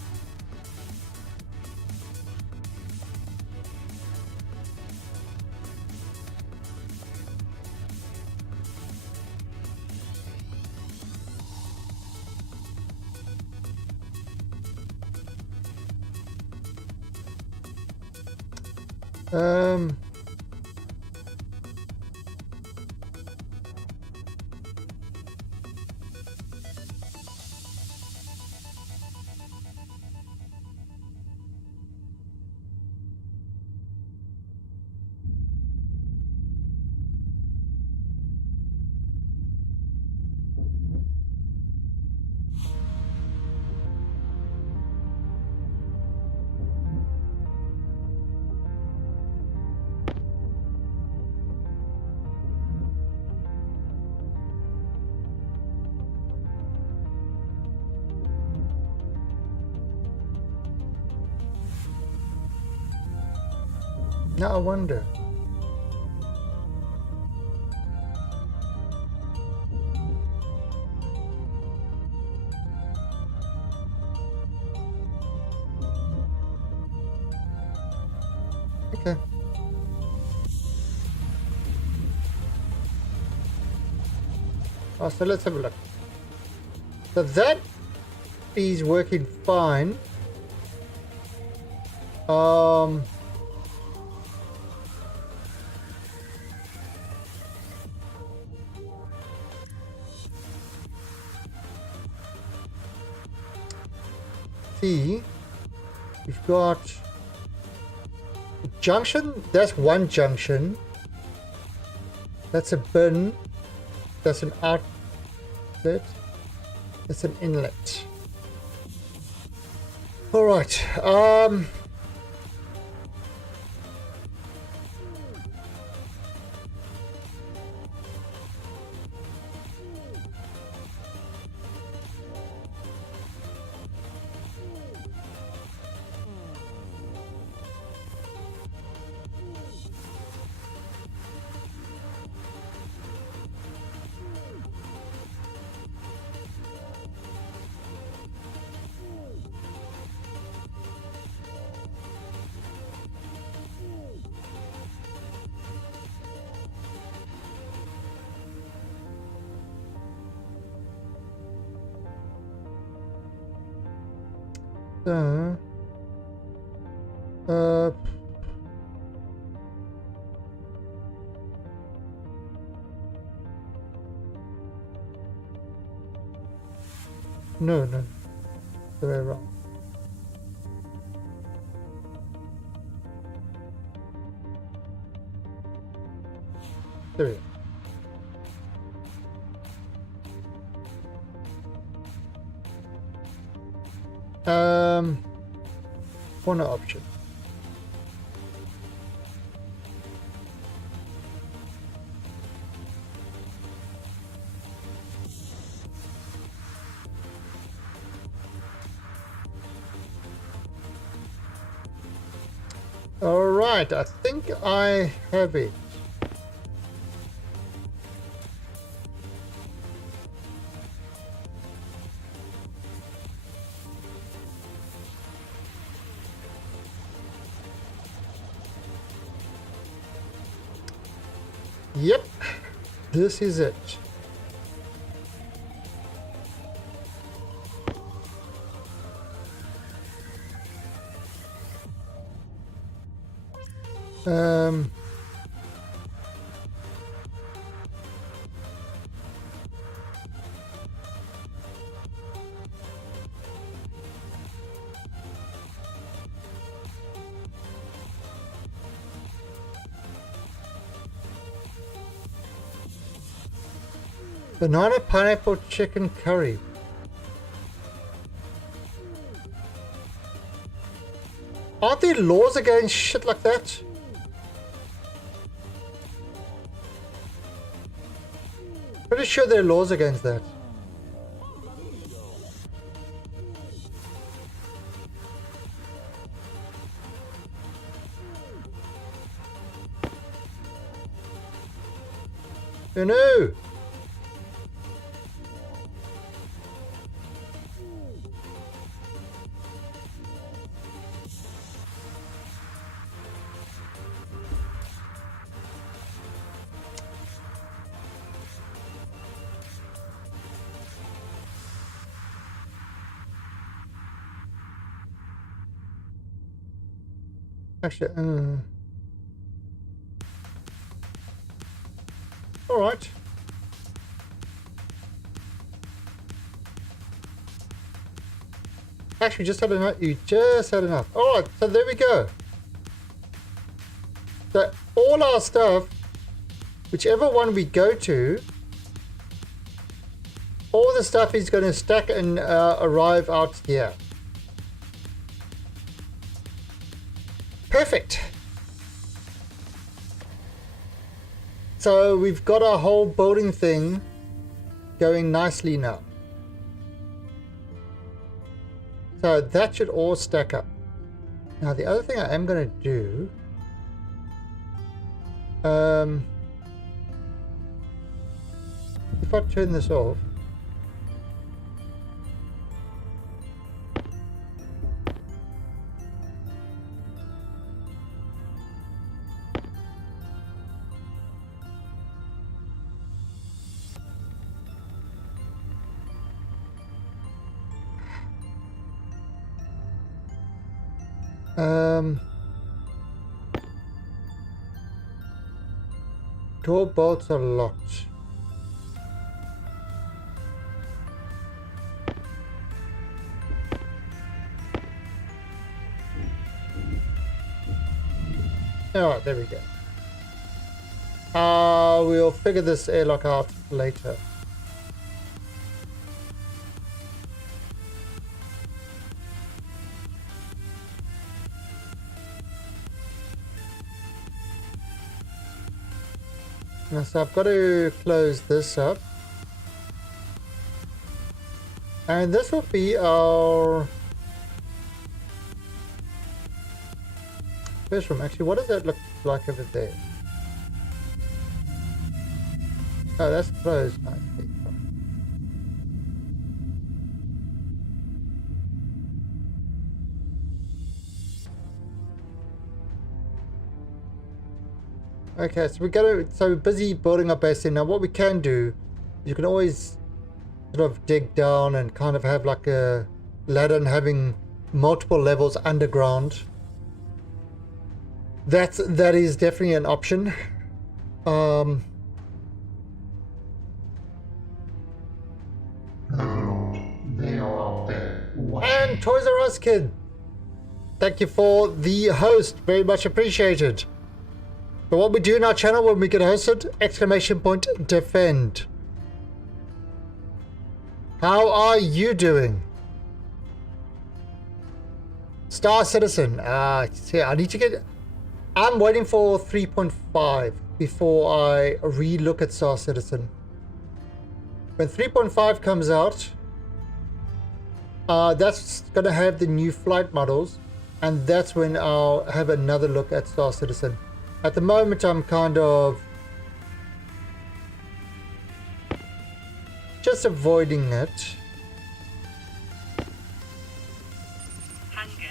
Now I wonder. Okay. Oh, so let's have a look. So that is working fine. See, we've got a junction. That's one junction. That's a bin. That's an outlet. That's an inlet. All right. So, no, the way wrong. There we go. Corner option. All right, I think I have it. Yep, this is it. Um, banana pineapple chicken curry. Aren't there laws against shit like that? Pretty sure there are laws against that. Oh no! Actually, all right. Actually, just had enough. You just had enough. All right, so there we go. So all our stuff, whichever one we go to, all the stuff is going to stack and arrive out here. Perfect. So we've got our whole building thing going nicely now. So that should all stack up. Now the other thing I am going to do, if I turn this off, door bolts are locked. Alright, there we go. We'll figure this airlock out later. Now, so I've got to close this up. And this will be our first room. Actually, what does that look like over there? Oh, that's closed nicely. Okay, so we're busy building our base in. Now what we can do, you can always sort of dig down and kind of have like a ladder and having multiple levels underground. That is definitely an option. Overlord, they are out there watching. And Toys R Us Kid, thank you for the host, very much appreciated. But what we do in our channel when we get hosted, ! defend. How are you doing? Star Citizen. See, I need to get... I'm waiting for 3.5 before I re-look at Star Citizen. When 3.5 comes out, that's going to have the new flight models, and that's when I'll have another look at Star Citizen. At the moment, I'm kind of just avoiding it. Hunger.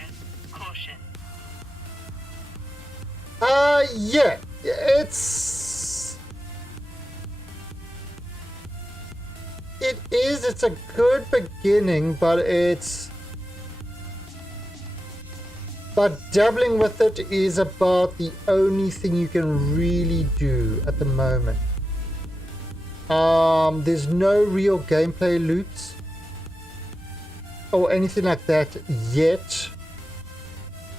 Caution. Yeah, it's a good beginning, but it's But dabbling with it is about the only thing you can really do at the moment. There's no real gameplay loops or anything like that yet.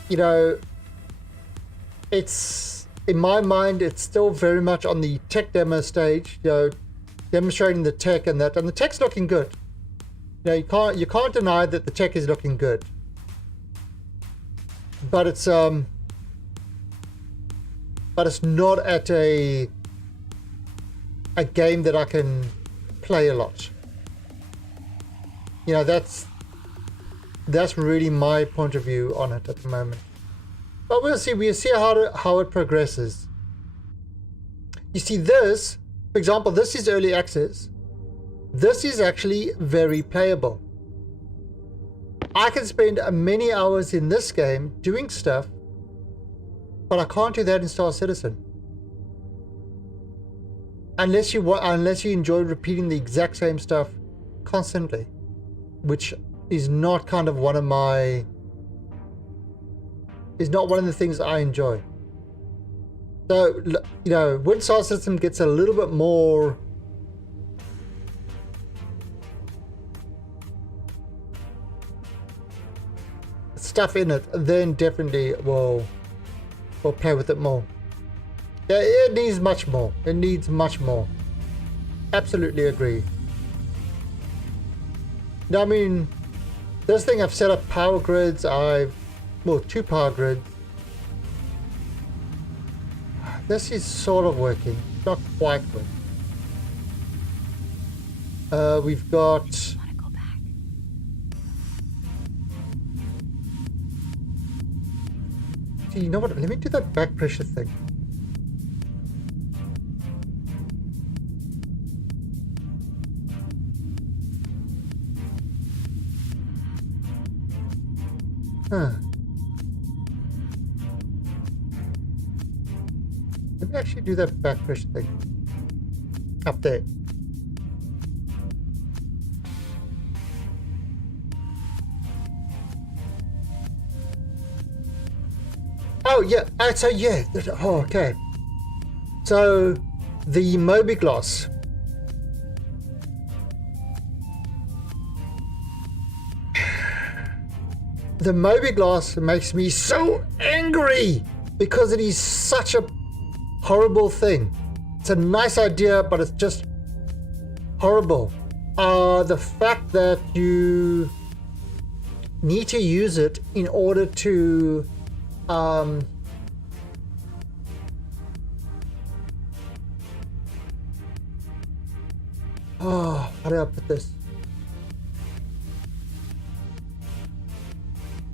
You know, it's, in my mind, it's still very much on the tech demo stage, you know, demonstrating the tech and that, and the tech's looking good. You know, you can't deny that the tech is looking good. But it's not at a game that I can play a lot. You know, that's really my point of view on it at the moment. But we'll see how it progresses. You see, this, for example, this is early access. This is actually very playable. I can spend many hours in this game doing stuff, but I can't do that in Star Citizen. Unless you enjoy repeating the exact same stuff constantly, which is not kind of one of the things I enjoy. So, you know, when Star Citizen gets a little bit more stuff in it, then definitely we'll play with it more. Yeah, it needs much more. It needs much more. Absolutely agree. Now, I mean, this thing, I've set up power grids. Two power grids. This is sort of working. Not quite working. We've got. You know what? Let me do that back pressure thing. Let me actually do that back pressure thing. Up there. Oh yeah, so yeah, oh okay. So the Mobigloss. The Mobigloss makes me so angry because it is such a horrible thing. It's a nice idea, but it's just horrible. The fact that you need to use it in order to how do I put this?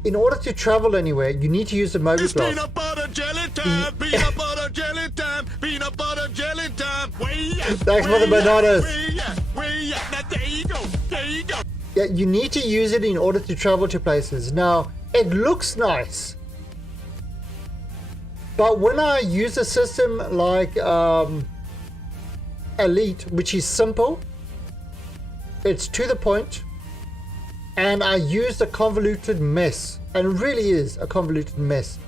In order to travel anywhere, you need to use the Mobigloss. It's peanut butter jelly time, peanut butter jelly time, peanut butter jelly time. Thanks for the bananas. There you go, there you go. Yeah, you need to use it in order to travel to places. Now, it looks nice. But when I use a system like Elite, which is simple, it's to the point, and I use a convoluted mess, and it really is a convoluted mess.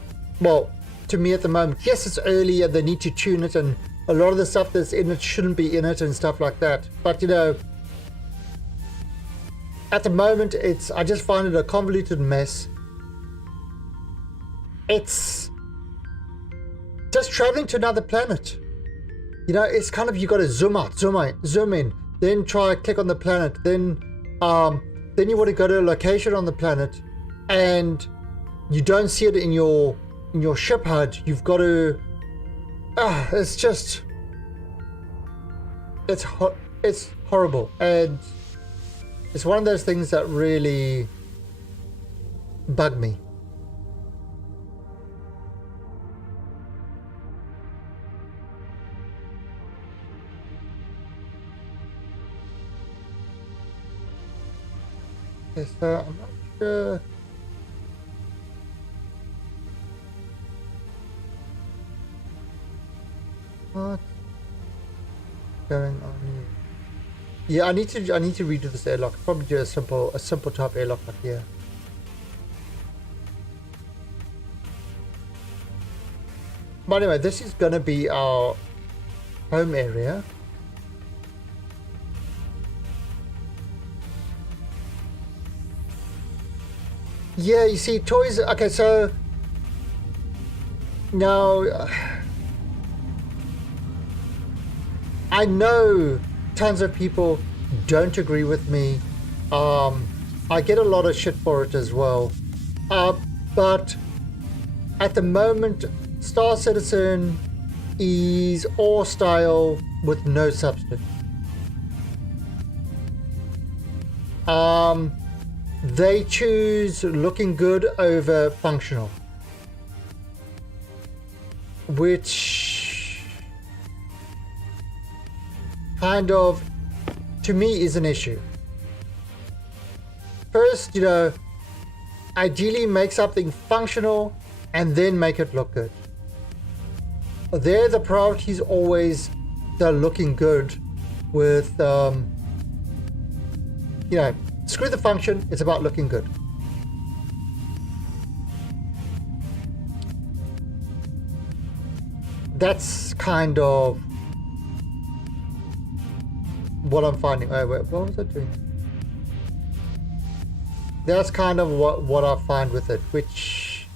Well, to me at the moment, yes, it's early and they need to tune it, and a lot of the stuff that's in it shouldn't be in it and stuff like that. But you know, at the moment, I just find it a convoluted mess. It's just traveling to another planet. You know, it's kind of, you got to zoom out, zoom in, then click on the planet, then you want to go to a location on the planet, and you don't see it in your ship HUD. You've got to. It's just. It's horrible, and it's one of those things that really bug me. Okay, so I'm not sure. What's going on here? Yeah, I need to redo this airlock. Probably do a simple type airlock like here. But anyway, this is going to be our home area. Yeah, you see, toys. Okay, so now I know tons of people don't agree with me. I get a lot of shit for it as well. But at the moment, Star Citizen is all style with no substance. They choose looking good over functional, which kind of, to me, is an issue. First, you know, ideally make something functional and then make it look good. There, the priority is always the looking good with, you know, screw the function, it's about looking good. That's kind of what I'm finding. Oh, wait, what was I doing? That's kind of what I find with it, which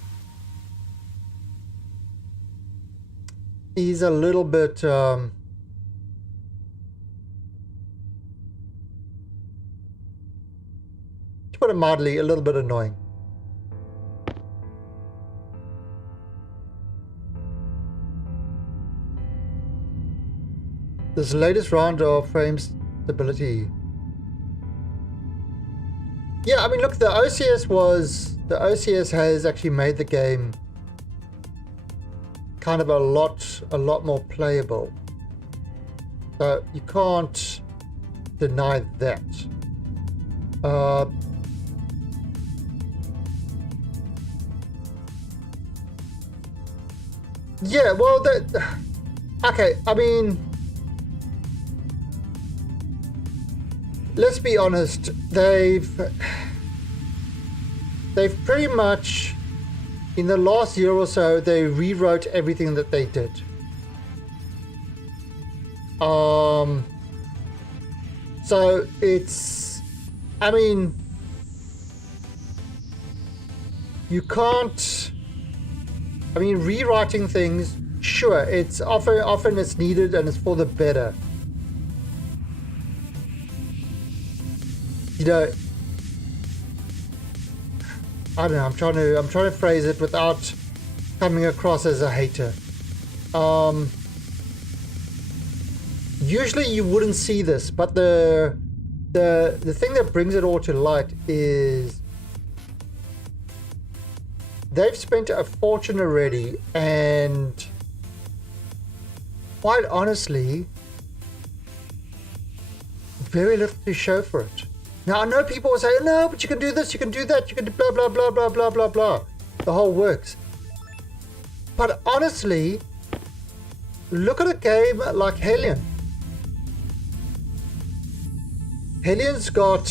is a little bit to put it mildly, a little bit annoying. This latest round of frame stability. Yeah, I mean, look, the OCS has actually made the game kind of a lot more playable. So you can't deny that. Yeah, well, okay, I mean, let's be honest, they've pretty much, in the last year or so, they rewrote everything that they did. So it's, I mean, you can't, I mean, rewriting things, sure, it's often it's needed and it's for the better. You know, I don't know, I'm trying to phrase it without coming across as a hater. Usually you wouldn't see this, but the thing that brings it all to light is they've spent a fortune already, and quite honestly, very little to show for it. Now, I know people will say, no, but you can do this, you can do that, you can do blah, blah, blah, blah, blah, blah, blah. The whole works. But honestly, look at a game like Hellion. Hellion's got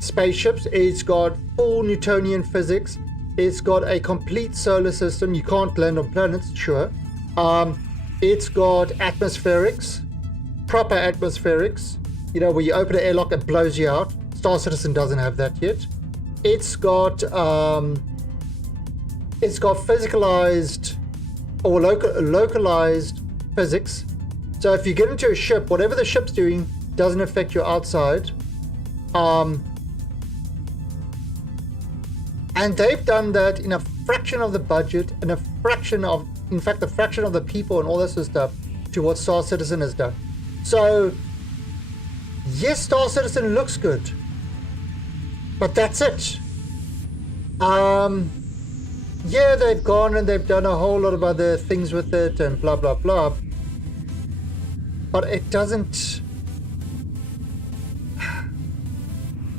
spaceships, it's got full Newtonian physics, it's got a complete solar system, you can't land on planets, sure. It's got atmospherics, proper atmospherics, you know, where you open an airlock, it blows you out. Star Citizen doesn't have that yet. It's got physicalized or localized physics. So if you get into a ship, whatever the ship's doing doesn't affect your outside. And they've done that in a fraction of the budget and a fraction of the people and all this sort of stuff to what Star Citizen has done. So yes, Star Citizen looks good, but that's it. Yeah, they've gone and they've done a whole lot of other things with it and blah blah blah, but it doesn't,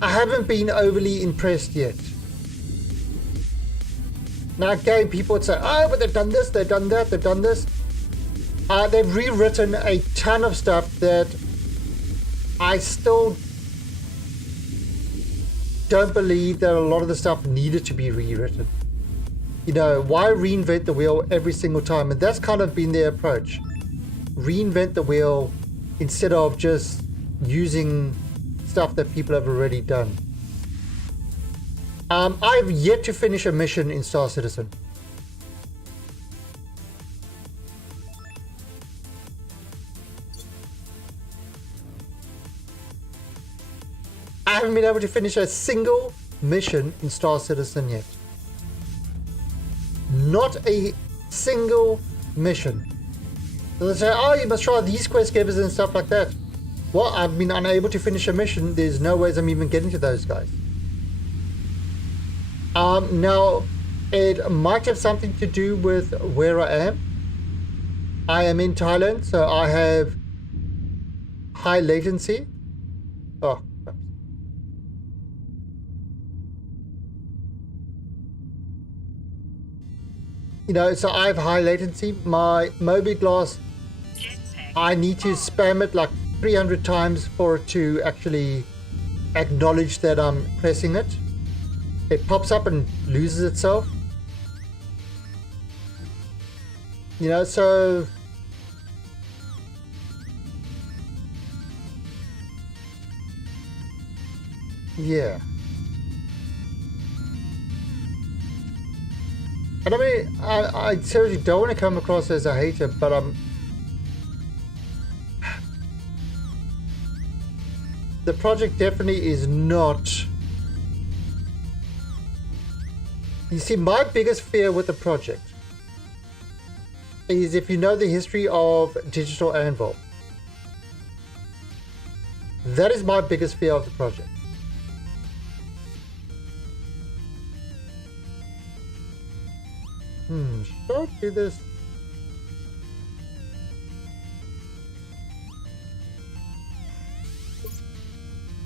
I haven't been overly impressed yet. Now again, people would say, oh, but they've done this, they've done that, they've done this. They've rewritten a ton of stuff that I still don't believe that a lot of the stuff needed to be rewritten. You know, why reinvent the wheel every single time? And that's kind of been their approach. Reinvent the wheel instead of just using stuff that people have already done. I've yet to finish a mission in Star Citizen. I haven't been able to finish a single mission in Star Citizen yet. Not a single mission. So they say, oh, you must try these quest givers and stuff like that. Well, I've been unable to finish a mission. There's no ways I'm even getting to those guys. Now, it might have something to do with where I am. I am in Thailand, so I have high latency. Oh, crap. You know, so I have high latency. My Mobi Glass, I need to spam it like 300 times for it to actually acknowledge that I'm pressing it. It pops up and loses itself. You know, so yeah. And I mean, I seriously don't want to come across as a hater, but the project definitely is not. You see, my biggest fear with the project is, if you know the history of Digital Anvil, that is my biggest fear of the project. Should I do this?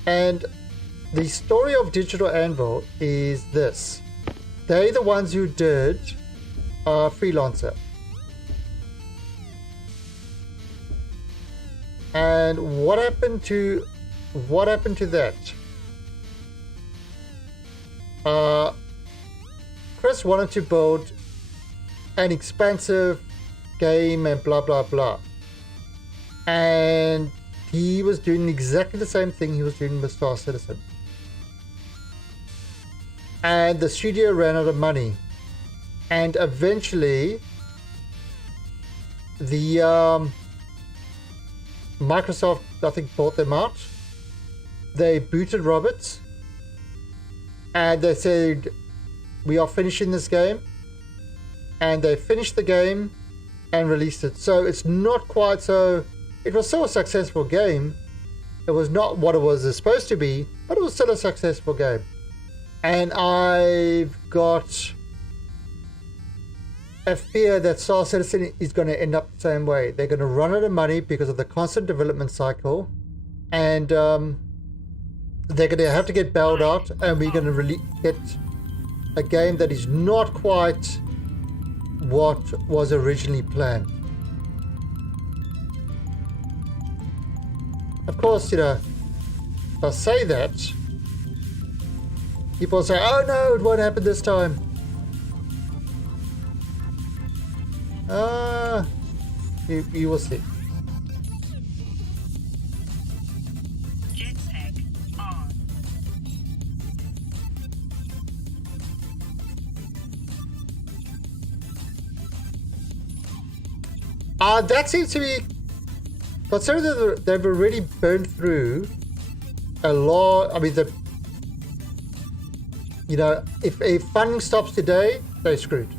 And the story of Digital Anvil is this. They're the ones who did Freelancer. And what happened to that? Chris wanted to build an expansive game and blah blah blah. And he was doing exactly the same thing he was doing with Star Citizen. And the studio ran out of money. And eventually the Microsoft, I think, bought them out. They booted Roberts and they said, we are finishing this game. And they finished the game and released it. So it's not quite so. It was still a successful game. It was not what it was supposed to be, but it was still a successful game. And I've got a fear that Star Citizen is going to end up the same way. They're going to run out of money because of the constant development cycle, and they're going to have to get bailed out, and we're going to get a game that is not quite what was originally planned. Of course, you know, if I say that, people say, oh no, it won't happen this time. You will see. Jetpack on. That seems to be, considering that they've already burned through a lot. I mean, you know, if funding stops today, they're screwed.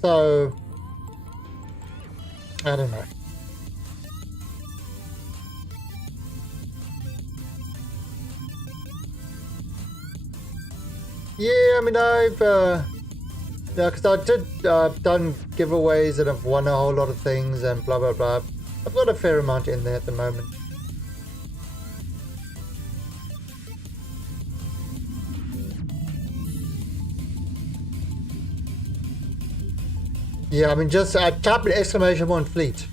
So I don't know. Yeah, I mean, I've yeah, because I did done giveaways and I've won a whole lot of things and blah blah blah. I've got a fair amount in there at the moment. Yeah, I mean, just type an exclamation point fleet,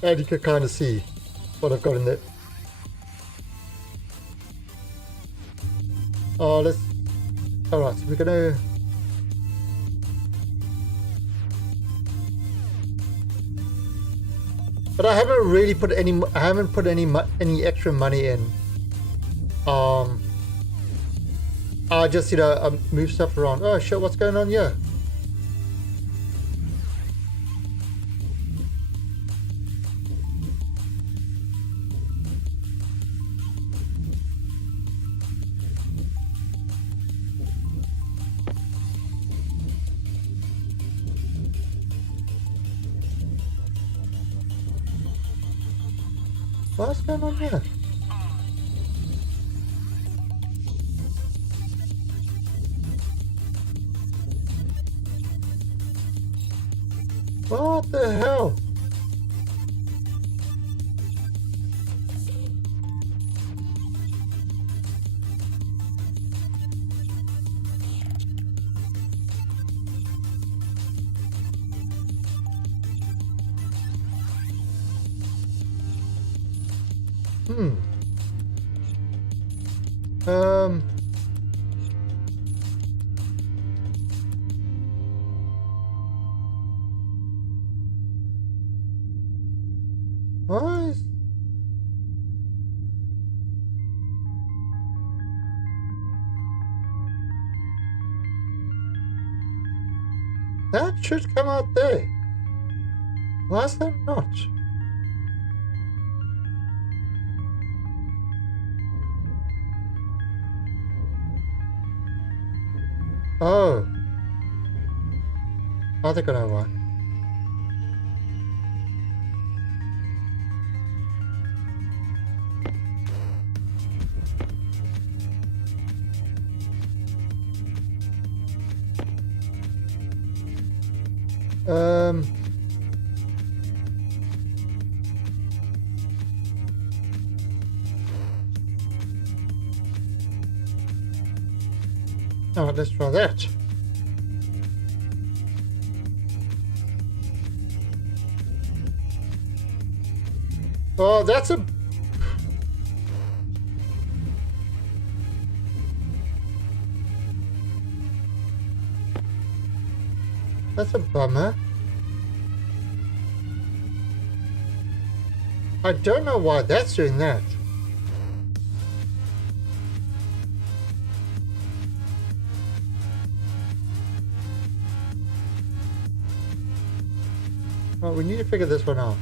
and you can kind of see what I've got in there. Oh, let's... Alright, so we're gonna... But I haven't really put any... I haven't put any extra money in. I just, you know, move stuff around. Oh shit, what's going on here? What's going on here? What the hell? What? That should come out there. Why is that not? Oh. I think I know why. Oh, let's try that. Oh, that's a... That's a bummer. I don't know why that's doing that. Oh, we need to figure this one out.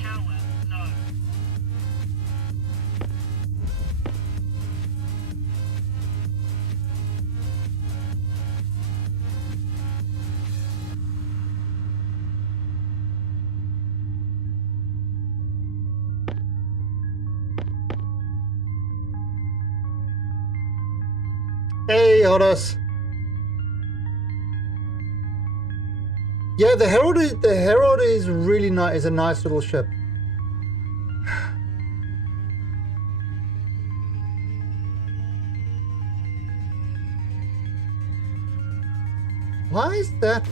Tower low. Hey, Horus. Yeah, the Herald is really nice. Is a nice little ship. Why is that?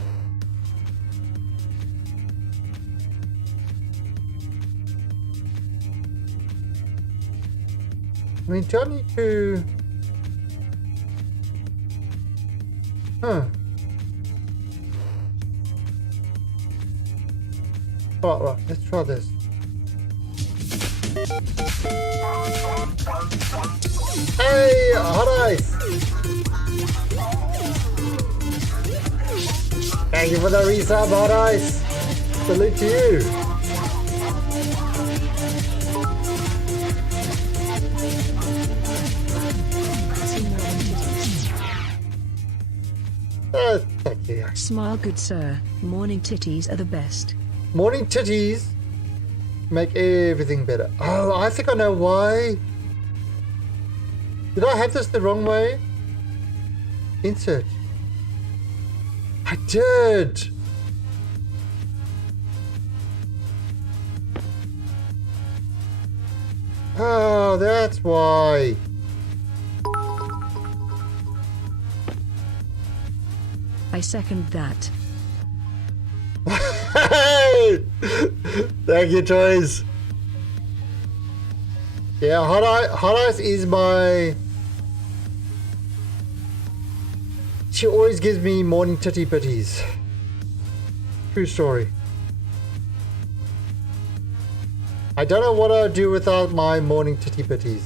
I mean, do I need to? Huh. Right, let's try this. Hey, hot ice! Thank you for the resub, hot ice! Salute to you! Thank you. Smile, good sir. Morning titties are the best. Morning titties make everything better. Oh, I think I know why. Did I have this the wrong way? Insert. I did. Oh, that's why. I second that. Hey! Thank you, Toys. Yeah, Hot Ice is my... She always gives me morning titty bitties. True story. I don't know what I'd do without my morning titty bitties.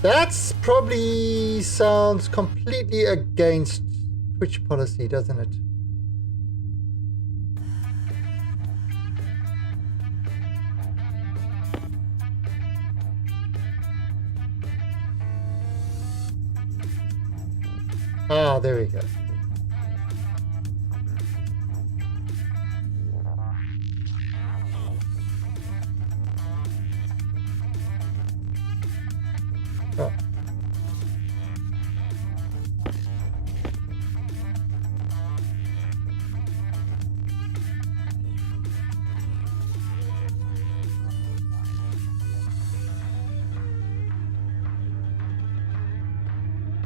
That's probably sounds completely against Twitch policy, doesn't it? Ah, there we go. Oh.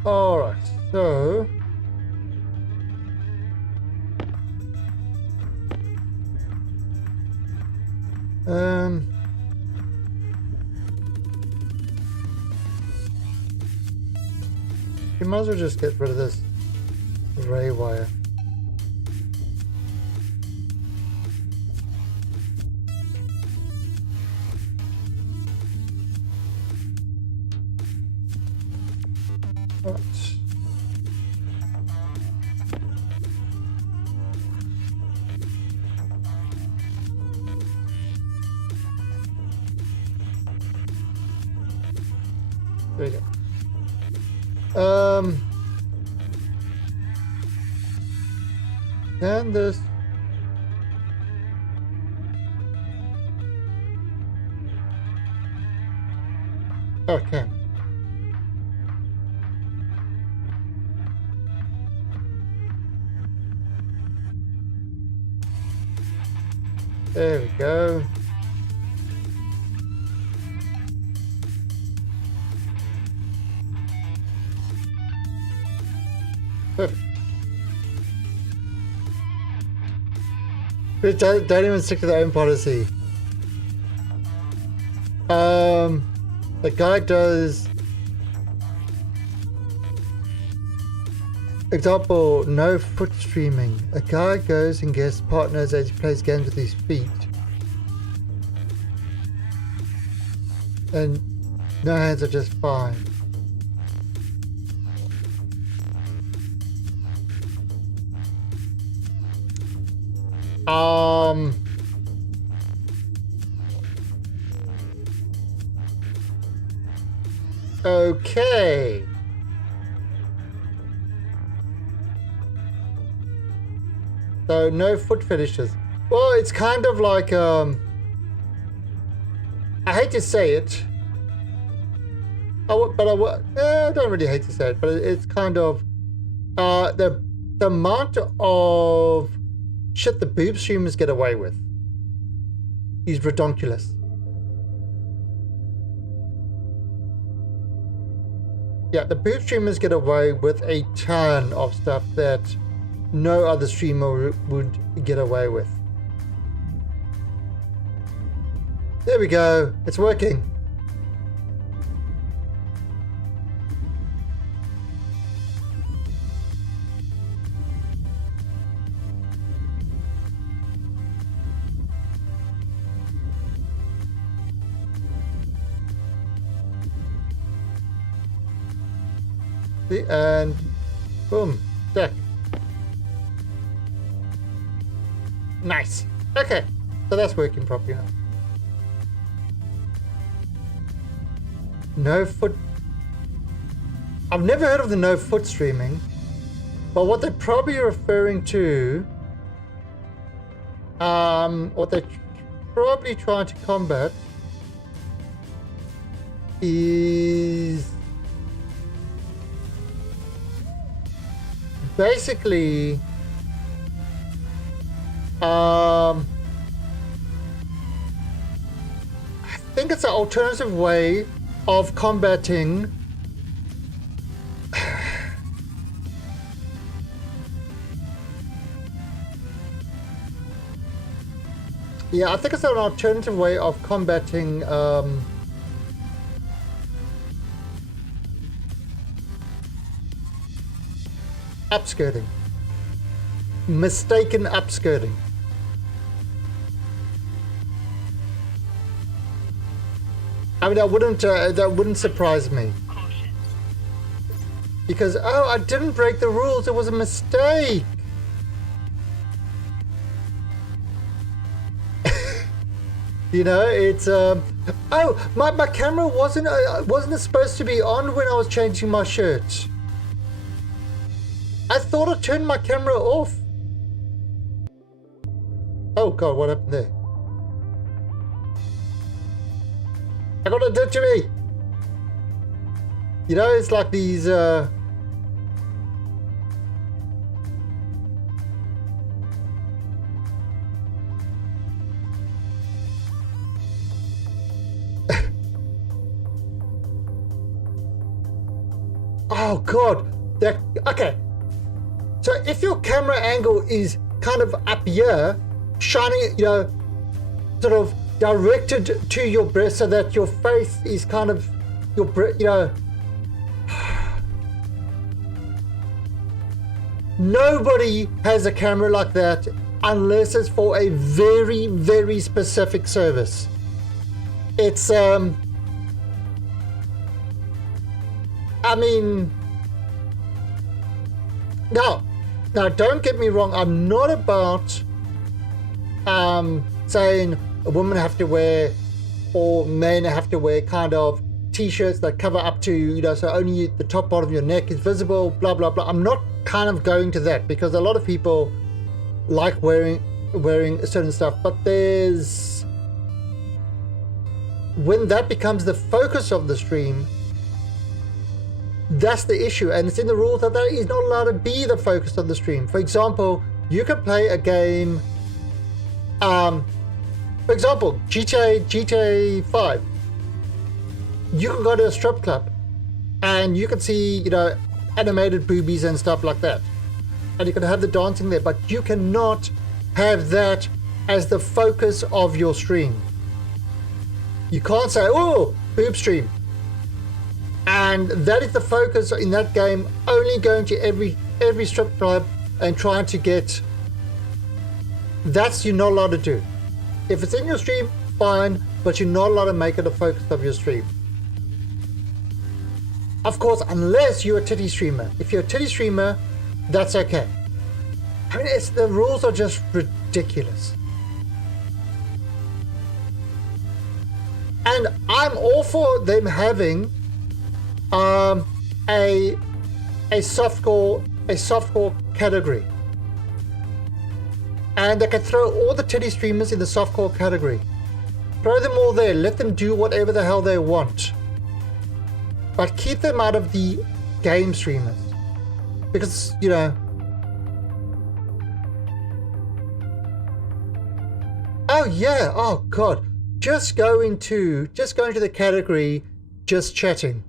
All right, so you might as well just get rid of this gray wire. Right. There you go. And this. Okay. There we go. Perfect. Don't even stick to their own policy. The guy does. Example, no foot streaming. A guy goes and gets partners as he plays games with his feet. And no hands are just fine. Okay. So no foot fetishes. Well, it's kind of like I hate to say it. I don't really hate to say it, but it's kind of the amount of shit the boob streamers get away with is redonkulous. Yeah, the boob streamers get away with a ton of stuff that no other streamer would get away with. There we go. It's working. See, and boom, deck. Nice. Okay, so that's working properly now. No foot. I've never heard of the no foot streaming, but what they're probably referring to, what they're probably trying to combat is basically it's an alternative way of combating yeah, I think it's an alternative way of combating upskirting. Mistaken upskirting. I mean, that wouldn't surprise me. Caution. Because, oh, I didn't break the rules, it was a mistake. You know, it's oh, my camera wasn't supposed to be on when I was changing my shirt. I thought I turned my camera off. Oh god, what happened there? I got it done to me. You know, it's like these oh god, that okay. So if your camera angle is kind of up here, shining, you know, sort of directed to your breast so that your face is kind of your breast, you know. Nobody has a camera like that unless it's for a very, very specific service. It's I mean, now don't get me wrong, I'm not about saying a woman have to wear or men have to wear kind of t-shirts that cover up to, you know, so only the top part of your neck is visible, blah blah blah. I'm not kind of going to that because a lot of people like wearing certain stuff, but there's when that becomes the focus of the stream, that's the issue, and it's in the rules that that is not allowed to be the focus of the stream. For example, you could play a game, for example, GTA 5. You can go to a strip club and you can see, you know, animated boobies and stuff like that, and you can have the dancing there, but you cannot have that as the focus of your stream. You can't say, oh, boob stream. And that is the focus in that game, only going to every strip club and trying to get, that's you're not allowed to do. If it's in your stream, fine, but you're not allowed to make it a focus of your stream. Of course, unless you're a titty streamer. If you're a titty streamer, that's okay. I mean, the rules are just ridiculous. And I'm all for them having a softcore category, and they can throw all the titty streamers in the softcore category. Throw them all there. Let them do whatever the hell they want, but keep them out of the game streamers, because, you know. Oh yeah. Oh god. Just go into the category just chatting.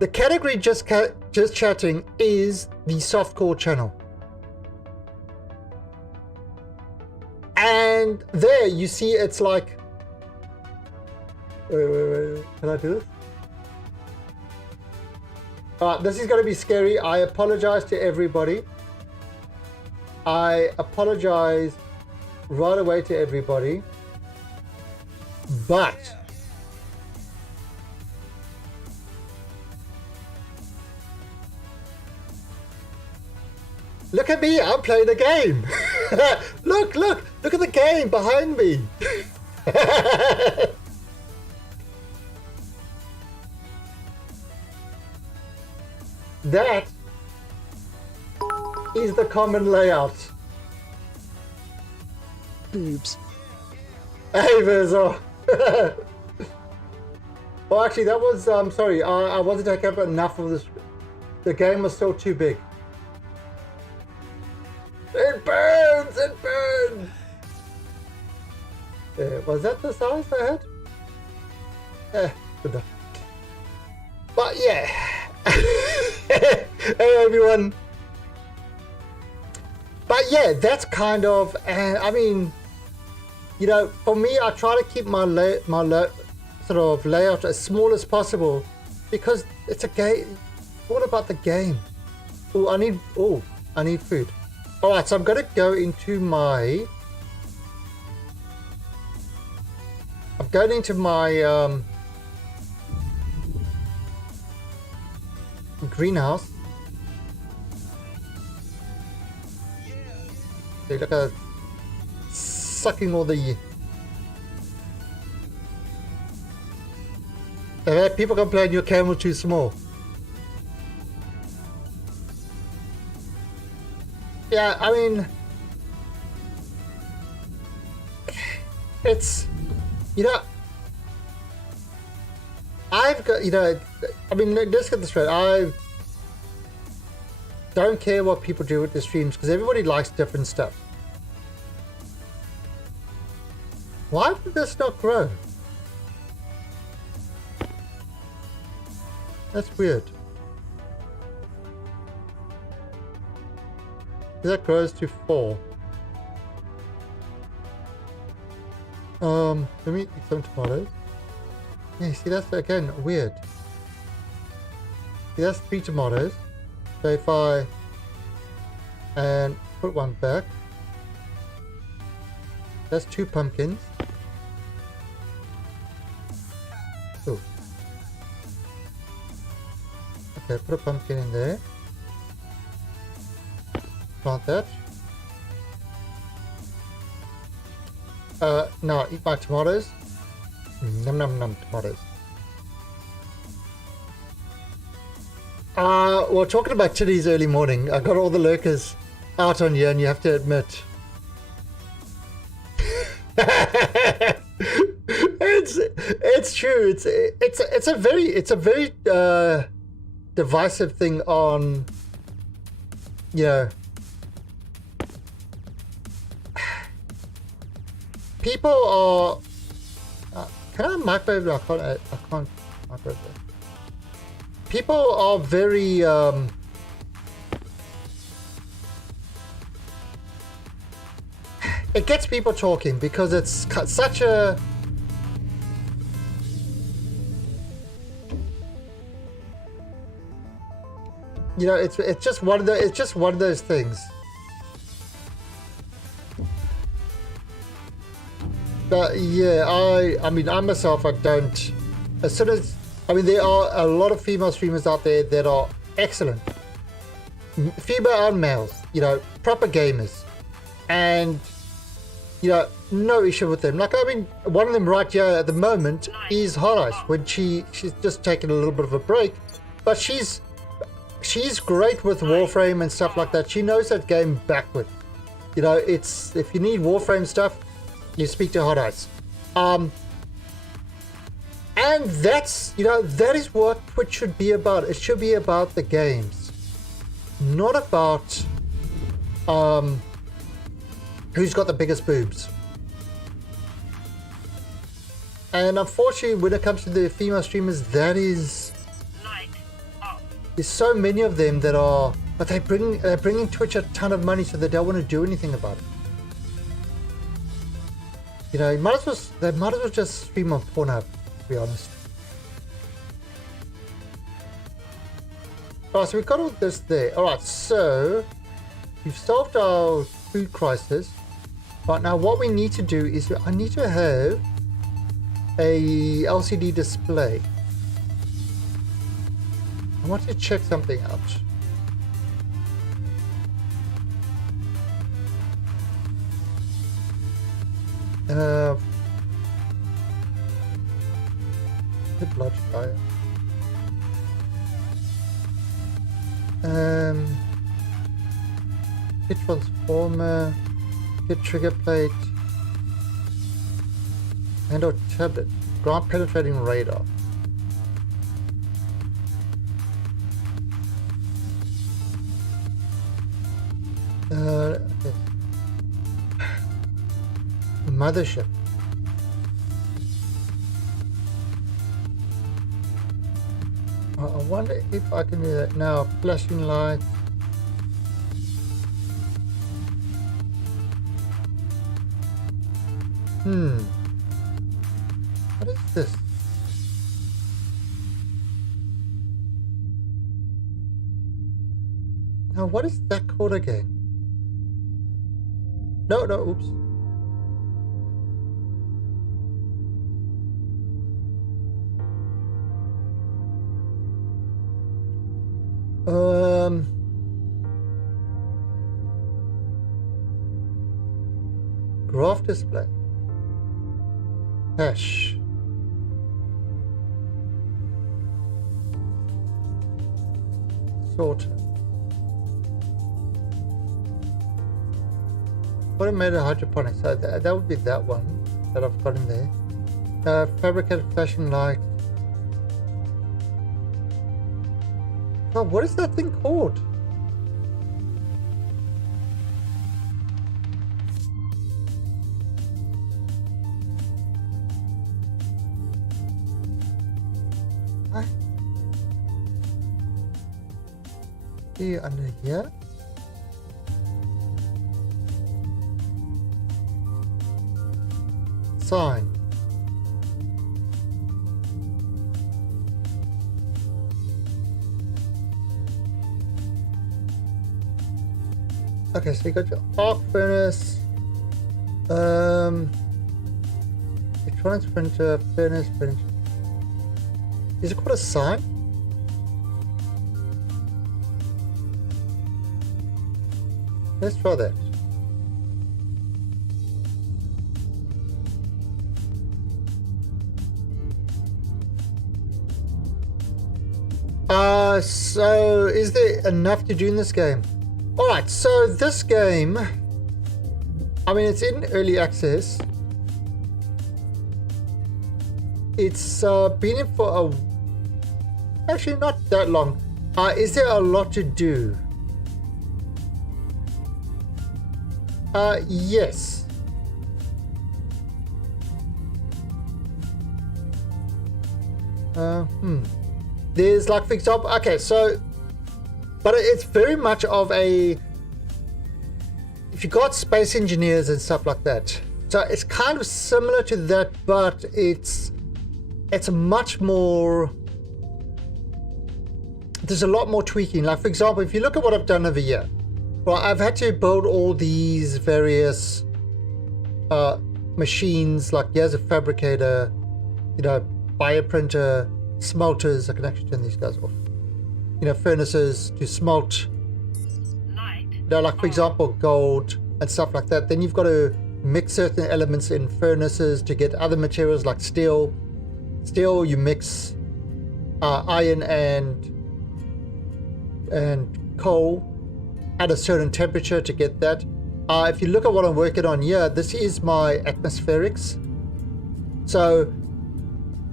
The category just chatting is the softcore channel. And there you see it's like, wait, can I do this? This is going to be scary. I apologize to everybody. I apologize right away to everybody. But look at me, I'm playing a game. Look at the game behind me. That is the common layout. Boobs. Hey, Verzo. Well, actually, that was, sorry, I wasn't taking up enough of this. The game was still too big. It burns! It burns! Was that the size I had? Good enough. But yeah. Hey everyone. But yeah, that's kind of, I mean, you know, for me, I try to keep my sort of layout as small as possible because it's a game. All about the game. Oh, I need food. All right, so I'm gonna go into my. I'm going into my greenhouse. They look at sucking all the. People complain your camel too small. Yeah, I mean, it's, you know, I've got, you know, I mean, let's get this straight. I don't care what people do with the streams because everybody likes different stuff. Why did this not grow? That's weird. That grows to 4. Let me eat some tomatoes. Yeah, see, that's again weird. See, that's 3 tomatoes. So if I and put one back, that's 2 pumpkins. Ooh. Okay, put a pumpkin in there. Plant that. Now eat my tomatoes. Num num num tomatoes. Well, talking about titties early morning, I got all the lurkers out on you, and you have to admit, it's true. It's a very divisive thing on, you know. People are. Can I microwave? I can't microwave it. People are very. It gets people talking because it's such a. You know, it's just one of those things. But yeah, I mean, I myself, I don't. As soon as, I mean, there are a lot of female streamers out there that are excellent, female and males. You know, proper gamers, and you know, no issue with them. Like, I mean, one of them right here at the moment is Hot Ice, when she's just taken a little bit of a break, but she's great with Warframe and stuff like that. She knows that game backwards. You know, it's, if you need Warframe stuff, you speak to Hot Ice. And that's, you know, that is what Twitch should be about. It should be about the games, not about who's got the biggest boobs. And unfortunately, when it comes to the female streamers, that is, there's so many of them that are, but they're bringing Twitch a ton of money, so they don't want to do anything about it. You know, they might as well just stream on Pornhub, to be honest. Alright, so we've got all this there. Alright, so we've solved our food crisis. Right, now what we need to do is, I need to have a LCD display. I want to check something out. The blood fire. Hit transformer, hit trigger plate, and or tablet. Ground penetrating radar. Okay. Mothership. I wonder if I can do that now. Flashing light. What is this? Now, what is that called again? No, oops. Graph display. Hash. Sorter. Automated hydroponics. So that would be that one that I've got in there. Fabricated flashing light. Oh, what is that thing called? See under here. Sign. Okay, so you got your arc furnace, electronics printer, furnace printer. Is it called a sign? Let's try that. So is there enough to do in this game? Alright, so this game, I mean, it's in early access. It's been in for actually not that long. Is there a lot to do? Yes. There's like, for example, okay, so, but it's very much of a, if you got space engineers and stuff like that, so it's kind of similar to that, but it's much more, there's a lot more tweaking. Like, for example, if you look at what I've done over here, well, I've had to build all these various machines, like here's a fabricator, you know, bioprinter, smelters. I can actually turn these guys off. You know, furnaces to smelt. Light. You know, like for example, gold and stuff like that. Then you've got to mix certain elements in furnaces to get other materials like steel. Steel, you mix iron and coal at a certain temperature to get that. If you look at what I'm working on here, this is my atmospherics. So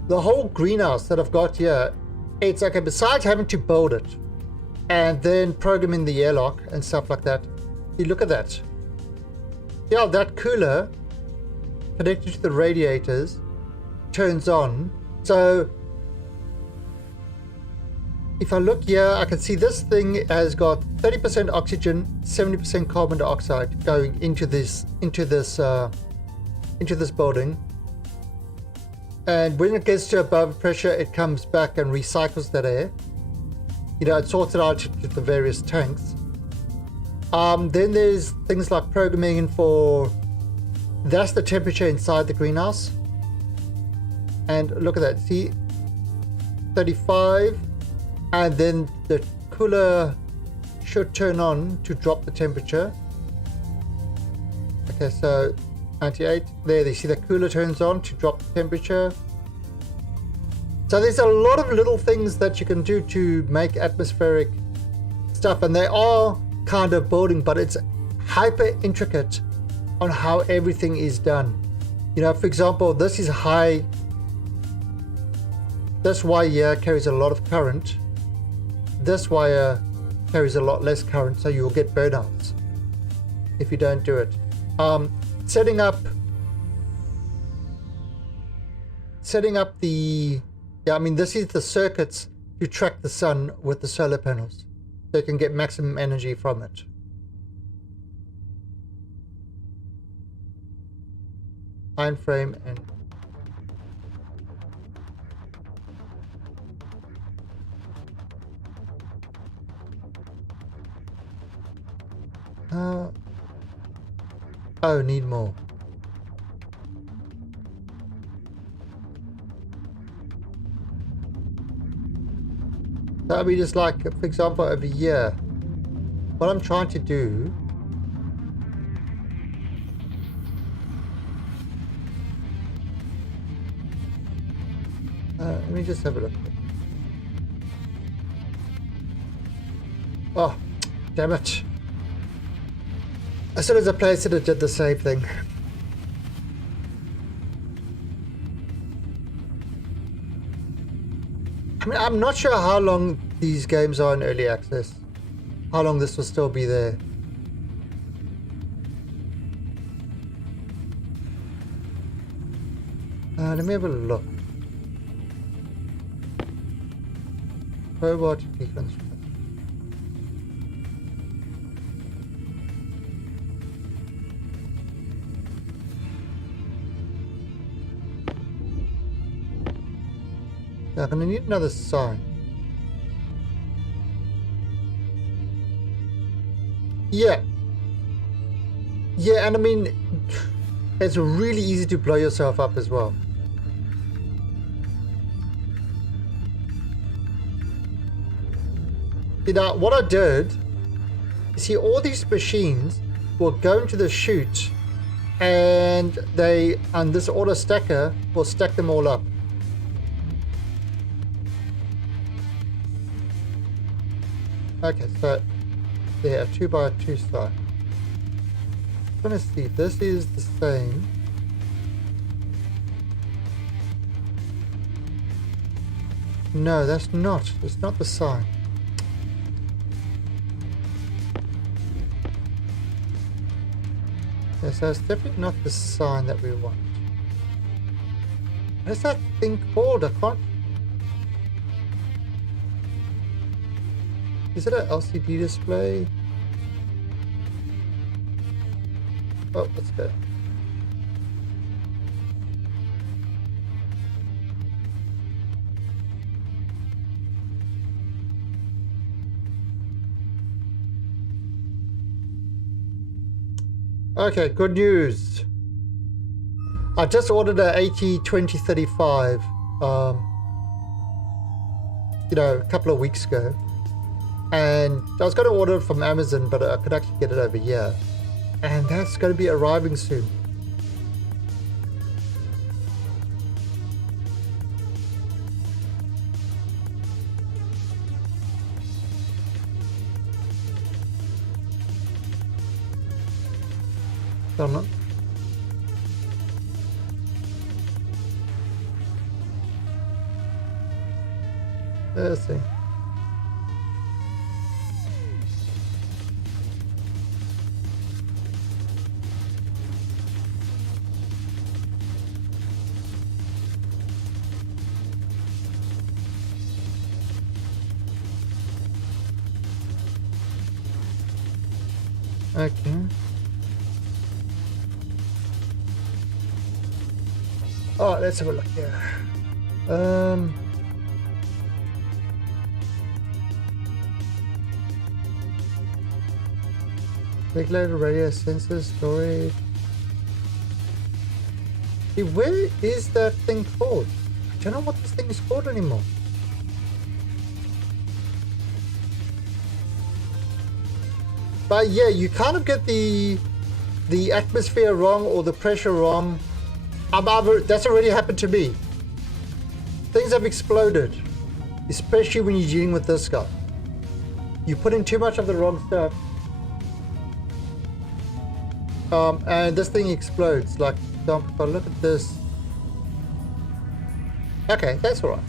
the whole greenhouse that I've got here, it's okay, besides having to build it and then programming the airlock and stuff like that, you look at that. Yeah, that cooler connected to the radiators turns on. So if I look here, I can see this thing has got 30% oxygen, 70% carbon dioxide going into this building. And when it gets to above pressure, it comes back and recycles that air. You know, it sorts it out to the various tanks. Then there's things like programming for, that's the temperature inside the greenhouse. And look at that, see, 35. And then the cooler should turn on to drop the temperature. Okay, so 98. There, you see the cooler turns on to drop the temperature. So there's a lot of little things that you can do to make atmospheric stuff, and they are kind of building, but it's hyper intricate on how everything is done. You know, for example, this is high. This wire here carries a lot of current. This wire carries a lot less current, so you'll get burnouts if you don't do it. Setting up the, yeah, I mean, this is the circuits. If to track the sun with the solar panels. So you can get maximum energy from it. Iron frame and oh, need more. That'll be just like, for example, over here. What I'm trying to do let me just have a look. Oh, damn it. As soon as I placed it, it did the same thing. I mean, I'm not sure how long these games are in early access. How long this will still be there. Let me have a look. Robot deconstruct. I'm gonna need another sign. Yeah. Yeah, and I mean, it's really easy to blow yourself up as well. You know, what I did, see, all these machines will go into the chute and they, and this auto stacker will stack them all up. Okay, so there, a 2x2 side. I'm gonna see, this is the same. No, that's not. It's not the sign. Yeah, so it's definitely not the sign that we want. What is that thing called? I can't. Is it an LCD display? Oh, let's go. Okay, good news. I just ordered a 80-20-35, you know, a couple of weeks ago. And I was going to order it from Amazon, but I could actually get it over here. And that's going to be arriving soon. Done it. Let's see. Okay. Oh, let's have a look here. Regulator, radio, sensor, storage. Hey, where is that thing called? I don't know what this thing is called anymore. But yeah, you kind of get the atmosphere wrong or the pressure wrong. That's already happened to me. Things have exploded, especially when you're dealing with this guy. You put in too much of the wrong stuff, and this thing explodes. Like, if I look at this, okay, that's all right.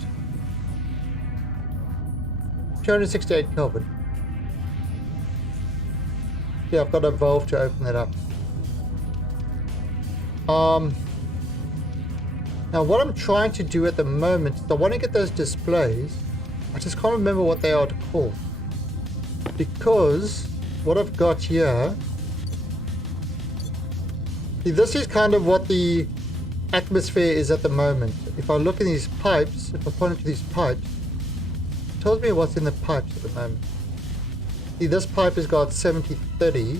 268 Kelvin. Yeah, I've got a valve to open it up. Now what I'm trying to do at the moment is I want to get those displays I just can't remember what they are called. Because what I've got here... See, this is kind of what the atmosphere is at the moment. If I look in these pipes, if I point to these pipes, it tells me what's in the pipes at the moment. See, this pipe has got 70-30.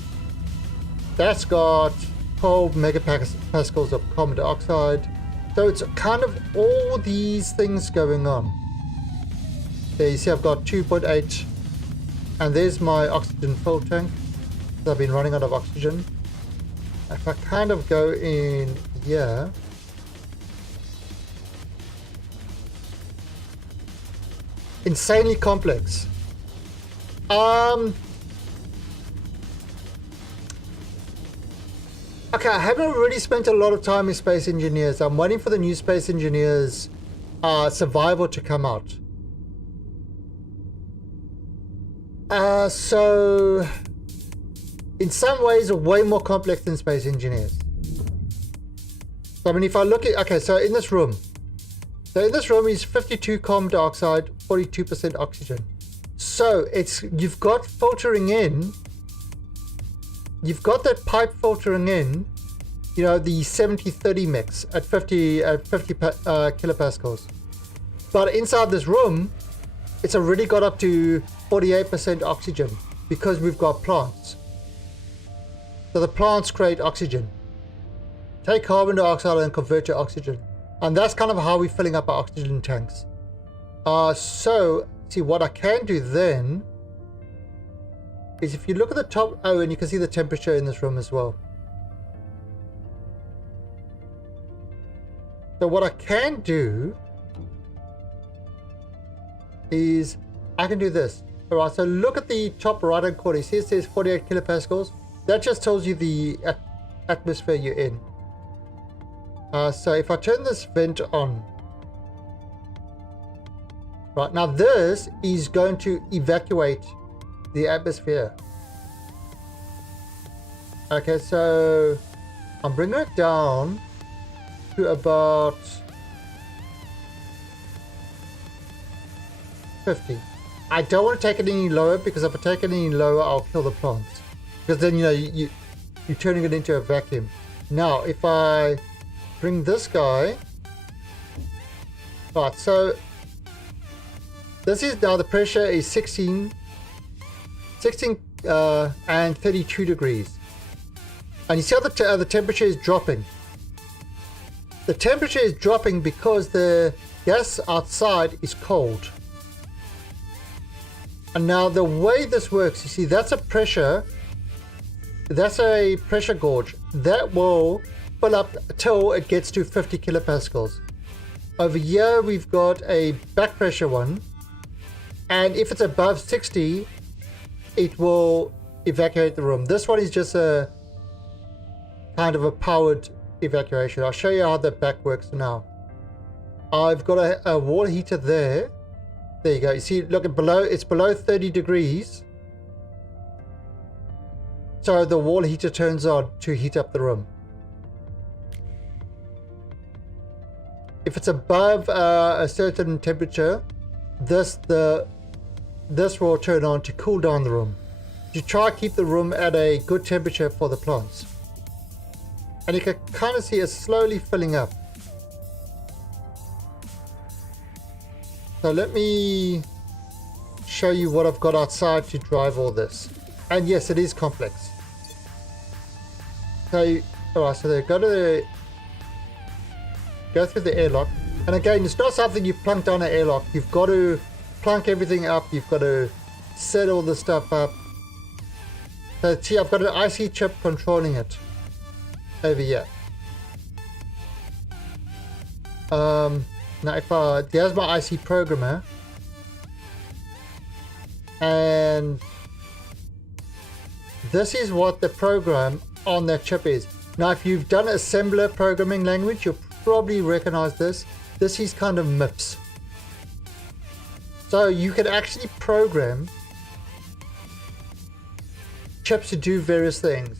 That's got 12 megapascals of carbon dioxide. So it's kind of all these things going on. There you see I've got 2.8, and there's my oxygen fill tank. So I've been running out of oxygen. If I kind of go in here, insanely complex. Okay, I haven't really spent a lot of time in Space Engineers. I'm waiting for the new Space Engineers Survival to come out. So in some ways way more complex than Space Engineers. So, I mean, if I look at, okay, so in this room is 52 carbon dioxide, 42% oxygen. So you've got filtering in, you've got that pipe filtering in, you know, the 70-30 mix at 50 kilopascals. But inside this room, it's already got up to 48% oxygen because we've got plants. So the plants create oxygen. Take carbon dioxide and convert to oxygen. And that's kind of how we're filling up our oxygen tanks. So, see, what I can do then is if you look at the top, oh, and you can see the temperature in this room as well. So what I can do is I can do this. All right, so look at the top right hand corner. You see it says 48 kilopascals. That just tells you the atmosphere you're in. So if I turn this vent on, right, now this is going to evacuate the atmosphere. Okay, so I'm bringing it down to about 50. I don't want to take it any lower because if I take it any lower, I'll kill the plants. Because then, you know, you're turning it into a vacuum. Now, if I bring this guy, right, so this is now the pressure is 16 and 32 degrees. And you see how the temperature is dropping. The temperature is dropping because the gas outside is cold. And now the way this works, you see, that's a pressure gauge that will fill up till it gets to 50 kilopascals. Over here we've got a back pressure one, and if it's above 60 it will evacuate the room. This one is just a kind of a powered evacuation. I'll show you how the back works now. I've got a wall heater there. There you go. You see, look at below, it's below 30 degrees. So the wall heater turns on to heat up the room. If it's above a certain temperature, this will turn on to cool down the room. You try to keep the room at a good temperature for the plants. And you can kind of see it slowly filling up. So let me show you what I've got outside to drive all this. And yes, it is complex. So, alright, so they go through the airlock. And again, it's not something you plunk down an airlock. You've got to plunk everything up. You've got to set all the stuff up. So see, I've got an IC chip controlling it over here. Now there's my IC programmer, and this is what the program on that chip is. Now if you've done assembler programming language, you'll probably recognize this. This is kind of MIPS. So you can actually program chips to do various things.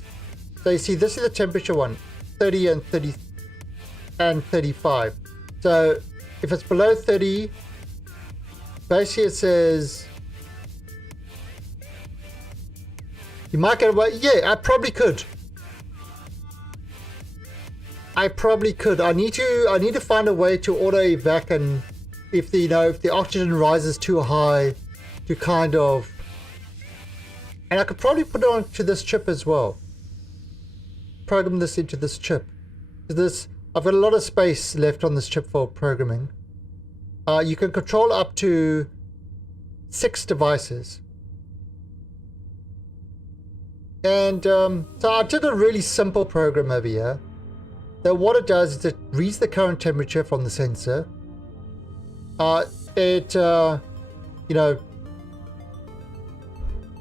So you see, this is the temperature one, 30 and 30 and 35. So if it's below 30 basically it says you might get away. Yeah, I probably could. I need to find a way to auto evac, and if the oxygen rises too high, to kind of, and I could probably put it onto this chip as well. Program this into this chip. I've got a lot of space left on this chip for programming. You can control up to 6 devices. And so I did a really simple program over here. That what it does is it reads the current temperature from the sensor. It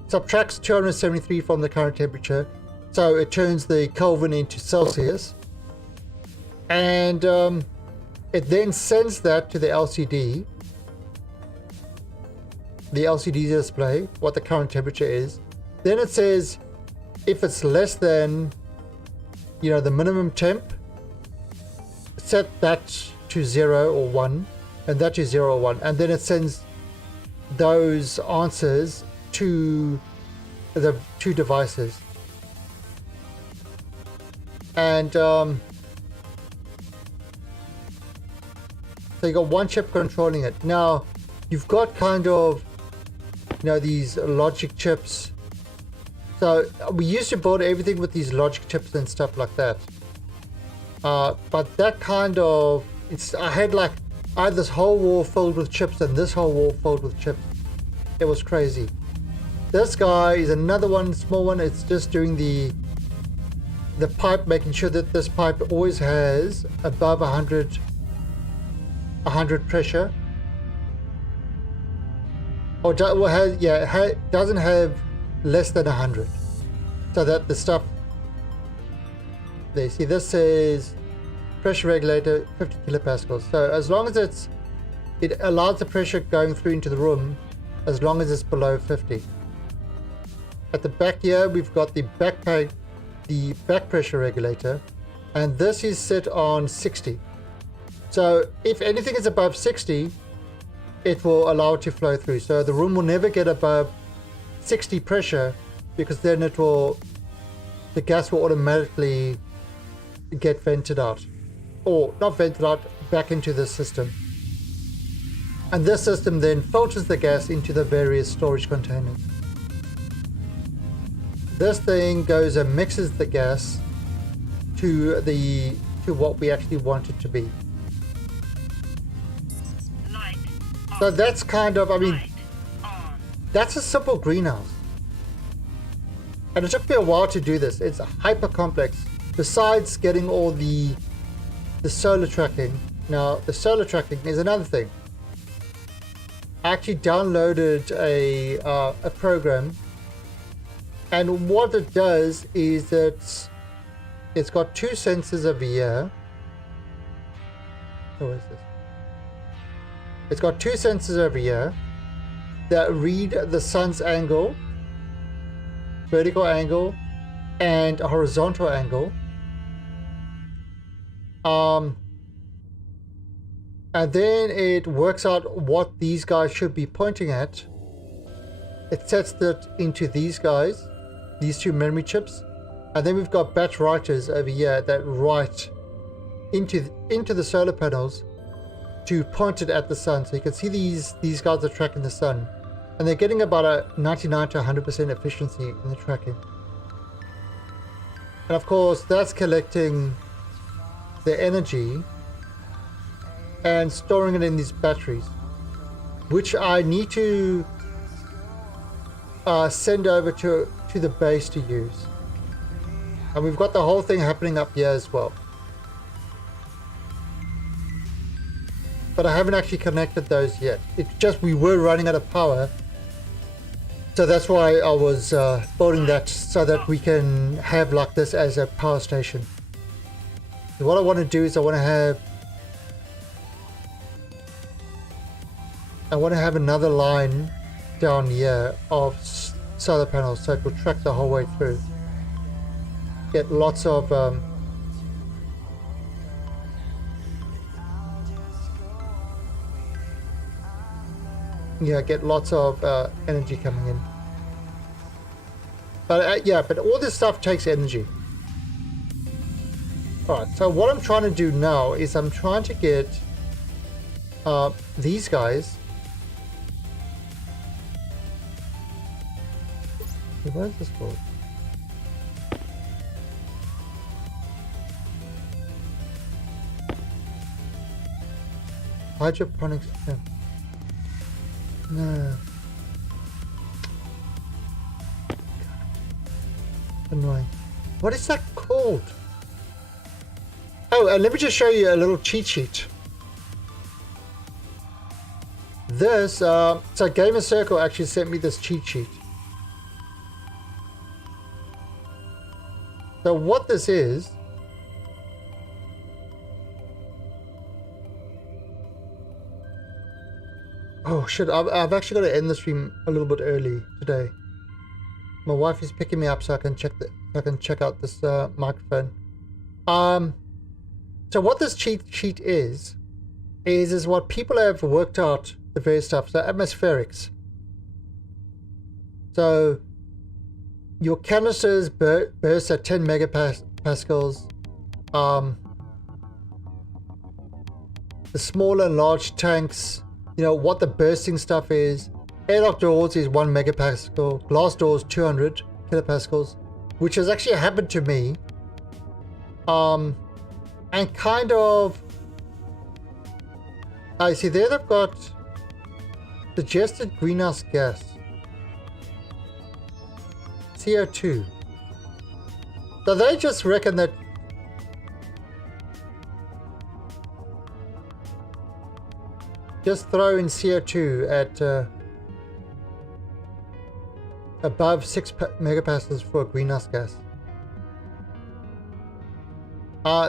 subtracts 273 from the current temperature, so it turns the Kelvin into Celsius, and it then sends that to the LCD display, what the current temperature is. Then it says if it's less than the minimum temp, set that to 0 or 1, and that to 0 or 1, and then it sends those answers to the 2 devices. And so you got one chip controlling it. Now you've got kind of these logic chips. So we used to build everything with these logic chips and stuff like that. But that kind of, I had this whole wall filled with chips and this whole wall filled with chips. It was crazy. This guy is another one, small one. It's just doing the pipe, making sure that this pipe always has above 100 pressure. Or doesn't have less than 100. So that the stuff, there, see, this says pressure regulator 50 kilopascals. So as long as it allows the pressure going through into the room, as long as it's below 50. At the back here, we've got the back pressure regulator, and this is set on 60. So if anything is above 60, it will allow it to flow through. So the room will never get above 60 pressure, because then the gas will automatically get vented out, or not vented out, back into the system. And this system then filters the gas into the various storage containers. This thing goes and mixes the gas to what we actually want it to be. Light on. So that's kind of, Light on. that's a simple greenhouse. And it took me a while to do this. It's hyper complex. Besides getting all the solar tracking. Now, the solar tracking is another thing. I actually downloaded a program, and what it does is that it's got 2 sensors over here. Oh, what is this? It's got 2 sensors over here that read the sun's angle, vertical angle, and a horizontal angle. And then it works out what these guys should be pointing at. It sets that into these guys, these 2 memory chips, and then we've got batch writers over here that write into the solar panels to point it at the sun. So you can see these guys are tracking the sun, and they're getting about a 99 to 100% efficiency in the tracking. And of course, that's collecting the energy and storing it in these batteries, which I need to send over to the base to use. And we've got the whole thing happening up here as well. But I haven't actually connected those yet. It's just we were running out of power. So that's why I was building that, so that we can have like this as a power station. So what I want to do is I want to have another line down here of solar panels, so it will track the whole way through. Get lots of get lots of energy coming in. But yeah, but all this stuff takes energy. Alright, so what I'm trying to do now is I'm trying to get these guys. What is this called? Hydroponics. No. Annoying. What is that called? Oh, and let me just show you a little cheat sheet. This, so Gamer Circle actually sent me this cheat sheet. So what this is, oh shit, I've actually got to end the stream a little bit early today. My wife is picking me up so I can check out this microphone. So what this cheat sheet is what people have worked out the various stuff. So atmospherics. So your canisters burst at 10 megapascals. The small and large tanks, what the bursting stuff is. Airlock doors is 1 megapascal. Glass doors 200 kilopascals, which has actually happened to me. And kind of, I see there they've got suggested greenhouse gas, CO2. So they just reckon that just throw in CO2 at above 6 megapascals for a greenhouse gas.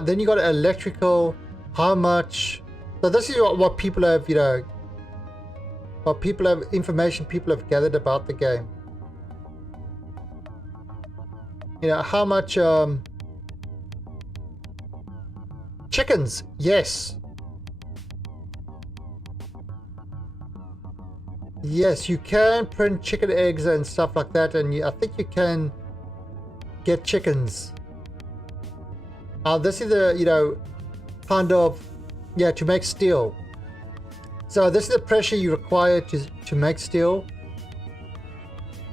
Then you got electrical, how much. So this is what people have, information people have gathered about the game. How much, chickens, yes. Yes, you can print chicken eggs and stuff like that, and I think you can get chickens. This is the, kind of, to make steel. So this is the pressure you require to make steel.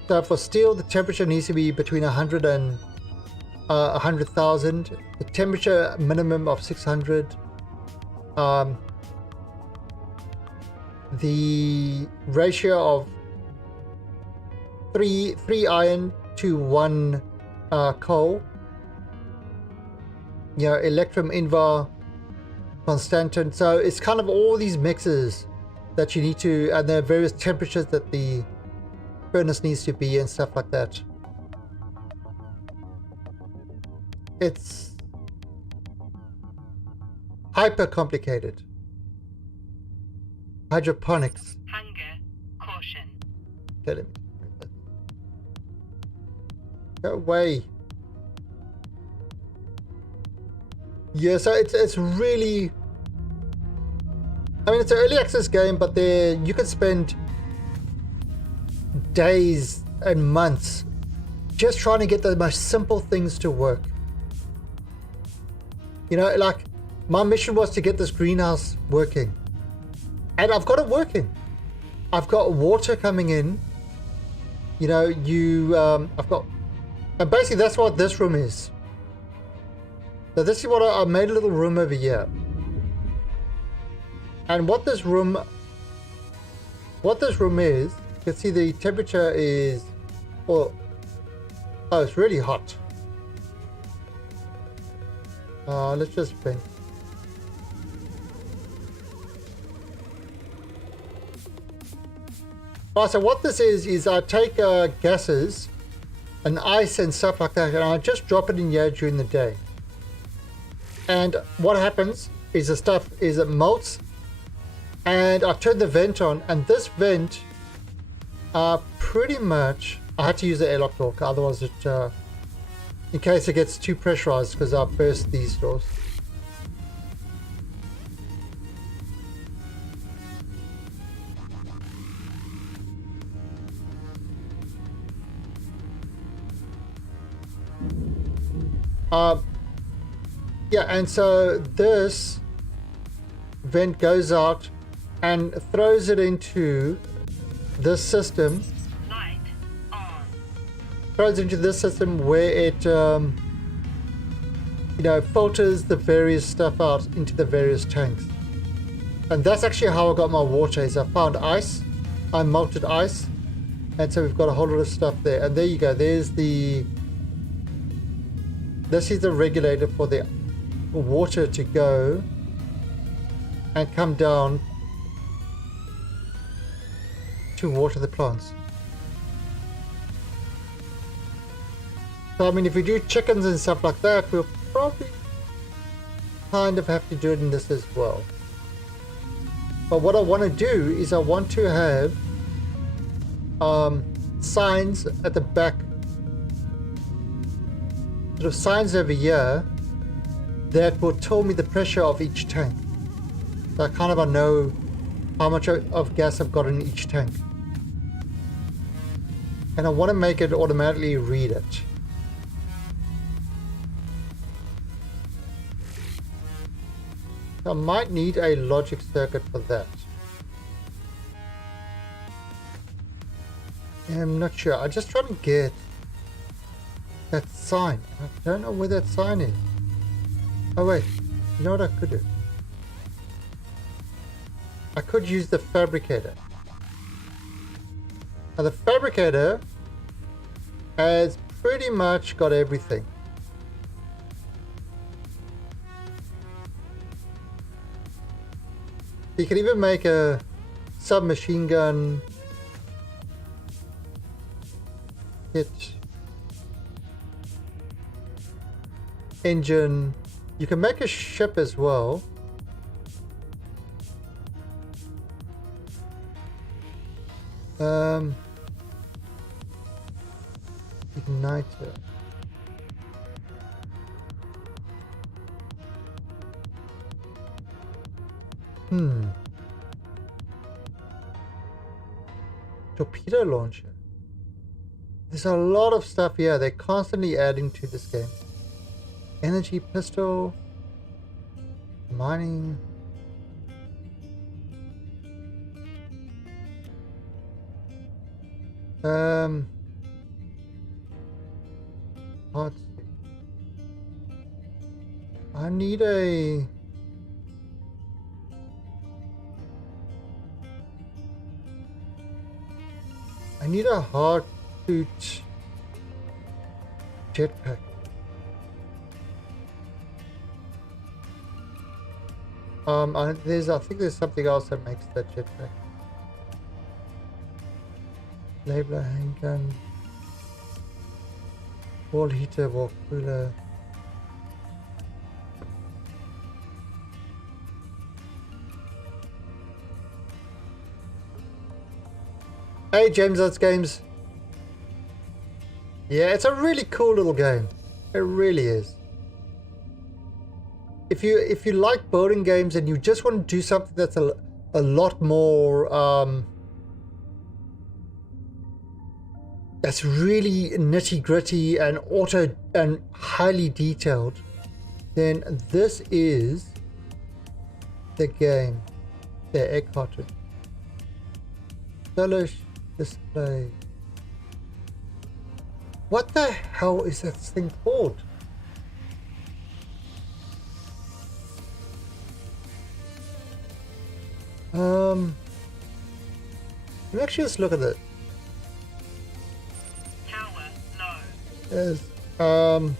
So for steel, the temperature needs to be between 100 and 100,000. The temperature minimum of 600. The ratio of 3 iron to 1 coal. Electrum, Invar, Constantin. So it's kind of all these mixes that you need to, and there are various temperatures that the furnace needs to be and stuff like that. It's hyper complicated. Hydroponics. Hunger. Caution. Okay, go away. Yeah, so it's really, it's an early access game, but you could spend days and months just trying to get the most simple things to work. Like my mission was to get this greenhouse working, and I've got it working. I've got water coming in. I've got, and basically that's what this room is. So this is what I made a little room over here. And what this room is, you can see the temperature is, it's really hot. Let's just vent. So what this is I take gases and ice and stuff like that, and I just drop it in here during the day. And what happens is it melts, and I turn the vent on, and this vent, pretty much, I had to use the airlock door, otherwise it, in case it gets too pressurized, because I burst these doors. Yeah, and so this vent goes out and throws it into this system. Light on. Throws into this system where it, you know, filters the various stuff out into the various tanks. And that's actually how I got my water. Is I found ice, I melted ice, and so we've got a whole lot of stuff there. And there you go. There's the. This is the regulator for the water to go and come down to water the plants. So I mean, if we do chickens and stuff like that, we'll probably kind of have to do it in this as well. But what I want to do is I want to have signs at the back, sort of signs over here that will tell me the pressure of each tank. So I kind of know how much of gas I've got in each tank. And I want to make it automatically read it. I might need a logic circuit for that. I'm not sure. I'm just trying to get that sign. I don't know where that sign is. Oh wait, you know what I could do? I could use the fabricator. Now the fabricator has pretty much got everything. You can even make a submachine gun kit, engine. You can make a ship as well. Igniter. Torpedo launcher. There's a lot of stuff here. They're constantly adding to this game. Energy pistol. Mining. Let's see. I need a... I need a hard suit jetpack. I think there's something else that makes that jetpack. Labeler, handgun, wall heater, wall cooler. Hey James, that's games. Yeah, it's a really cool little game. It really is. If you like building games and you just want to do something that's a lot more that's really nitty gritty and auto and highly detailed, then this is the game. The egg carton. Polish display. What the hell is that thing called? Let me actually just look at it. Tower low. There's, oh,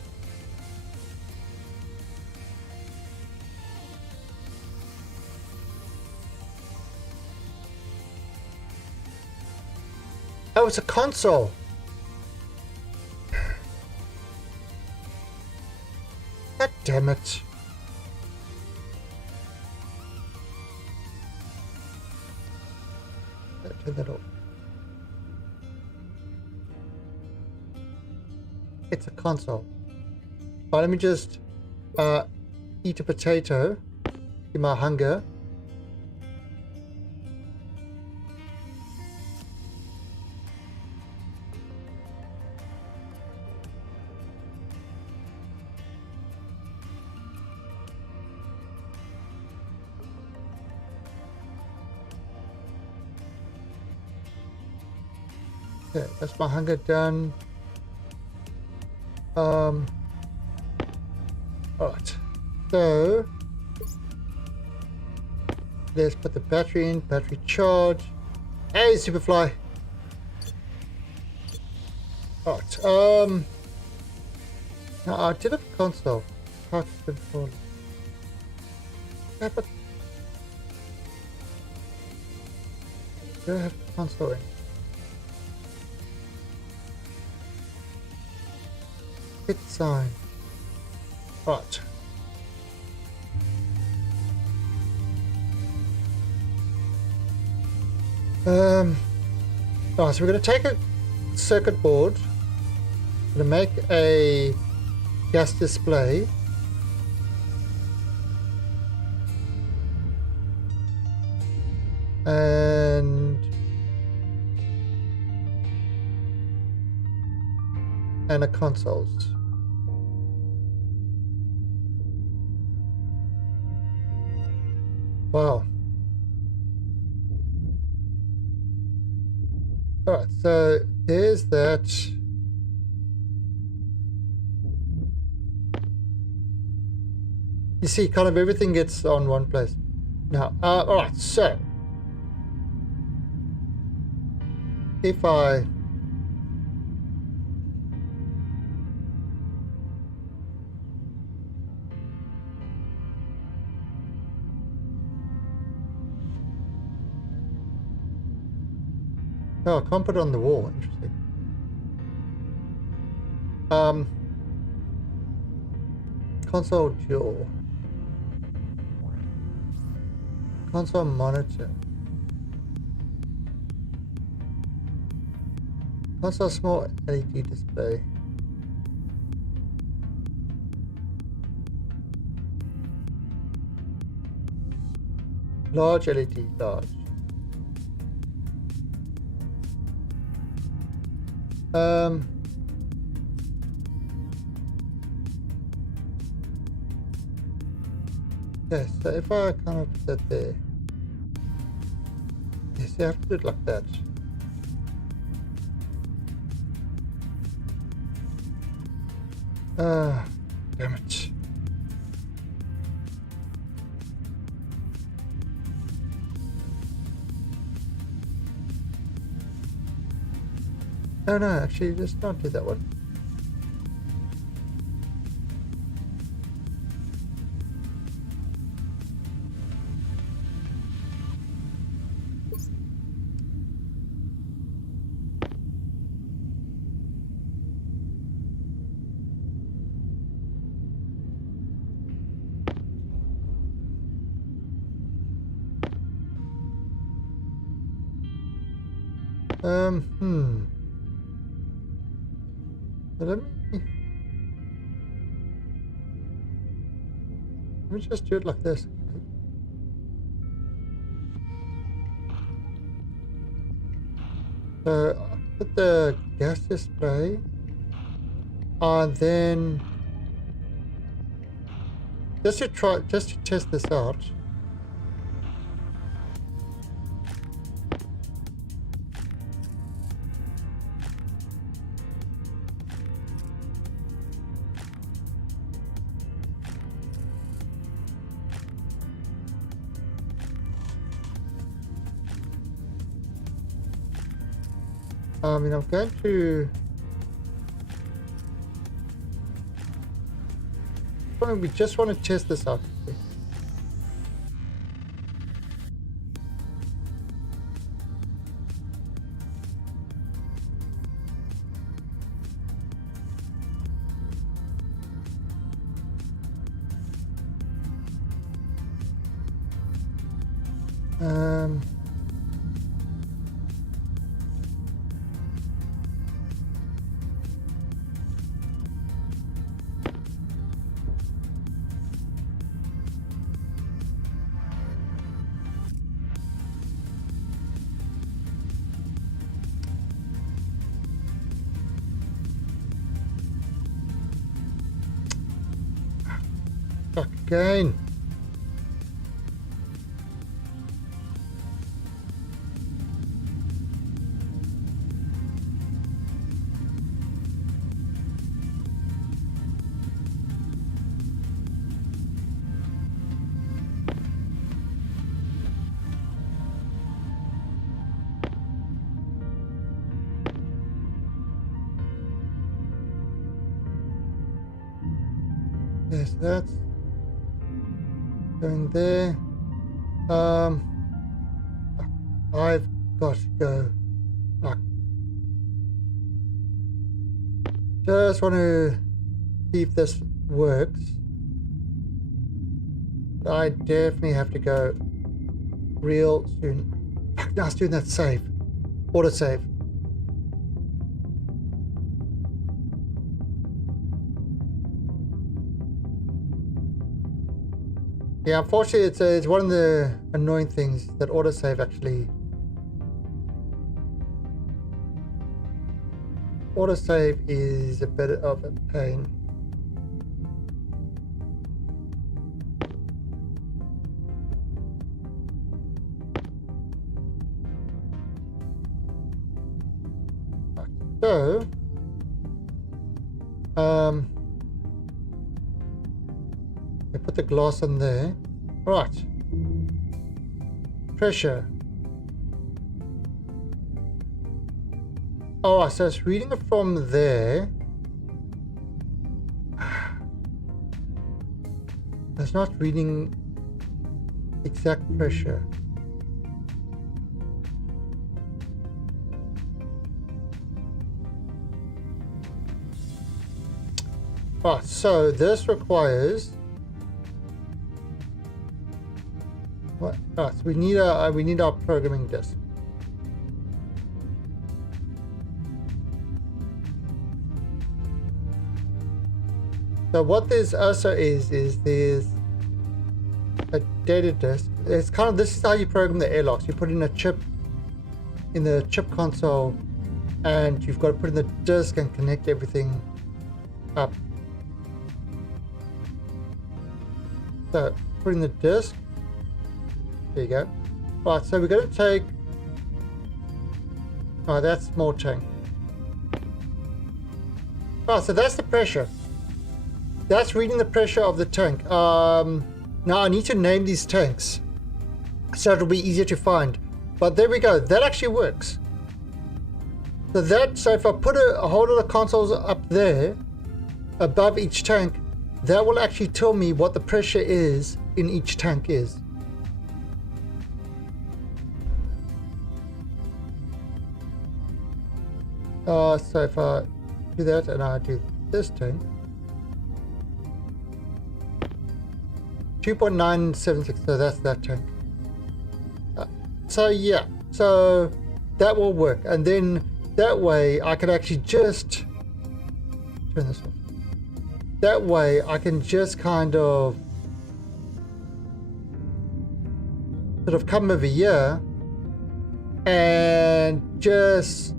it's a console. God damn it. Turn that off. It's a console. Alright, let me just eat a potato in my hunger. Okay, that's my hunger done. Alright. So let's put the battery in, battery charge. Hey, Superfly. Alright, now I did have a console. How to control it. Yeah, but do I have a console in? Hit sign. Right. Right, so we're going to take a circuit board, going to make a gas display, and a consoles. Wow. Alright, so there's that. You see, kind of everything gets on one place. Now, alright, so if I oh, I can't put it on the wall. Interesting. Console dual. Console monitor. Console small LED display. Large LED, large. Yes, so if I kind of put that there. Yes, you have to do it like that. Damn it. No, actually, just don't do that one. Let me just do it like this. So put the gas display and then just to test this out. I'm going to we just want to test this out. Fuck again. Yes, that's going there. I've got to go. Ah. Just want to see if this works. I definitely have to go real soon. Fuck, now it's doing that save. Auto save. Yeah, unfortunately, it's one of the annoying things that autosave actually. Autosave is a bit of a pain. So, I put the glass on there. Right. Pressure. Oh, so it's reading it from there. It's not reading exact pressure. Right, so this requires what? Ah, so we need our programming disk. So what this also is there's a data disk. It's kind of, this is how you program the airlocks. You put in a chip in the chip console, and you've got to put in the disk and connect everything up. So put in the disk. There you go. Right, so we're going to take. Oh, that's small tank. Oh, so that's the pressure. That's reading the pressure of the tank. Now I need to name these tanks so it'll be easier to find. But there we go. That actually works. So if I put a whole lot of consoles up there above each tank, that will actually tell me what the pressure is in each tank is. So if I do that and I do this tank, 2.976, so that's that tank. So yeah, so that will work, and then that way I can actually just turn this off. That way I can just kind of sort of come over here and just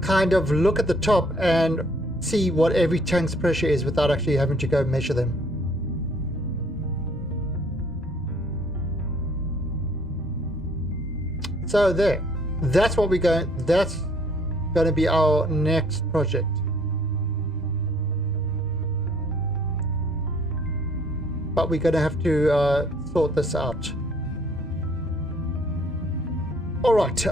kind of look at the top and see what every tank's pressure is without actually having to go measure them. So there, that's what we're going, that's going to be our next project. But we're going to have to sort this out. All right,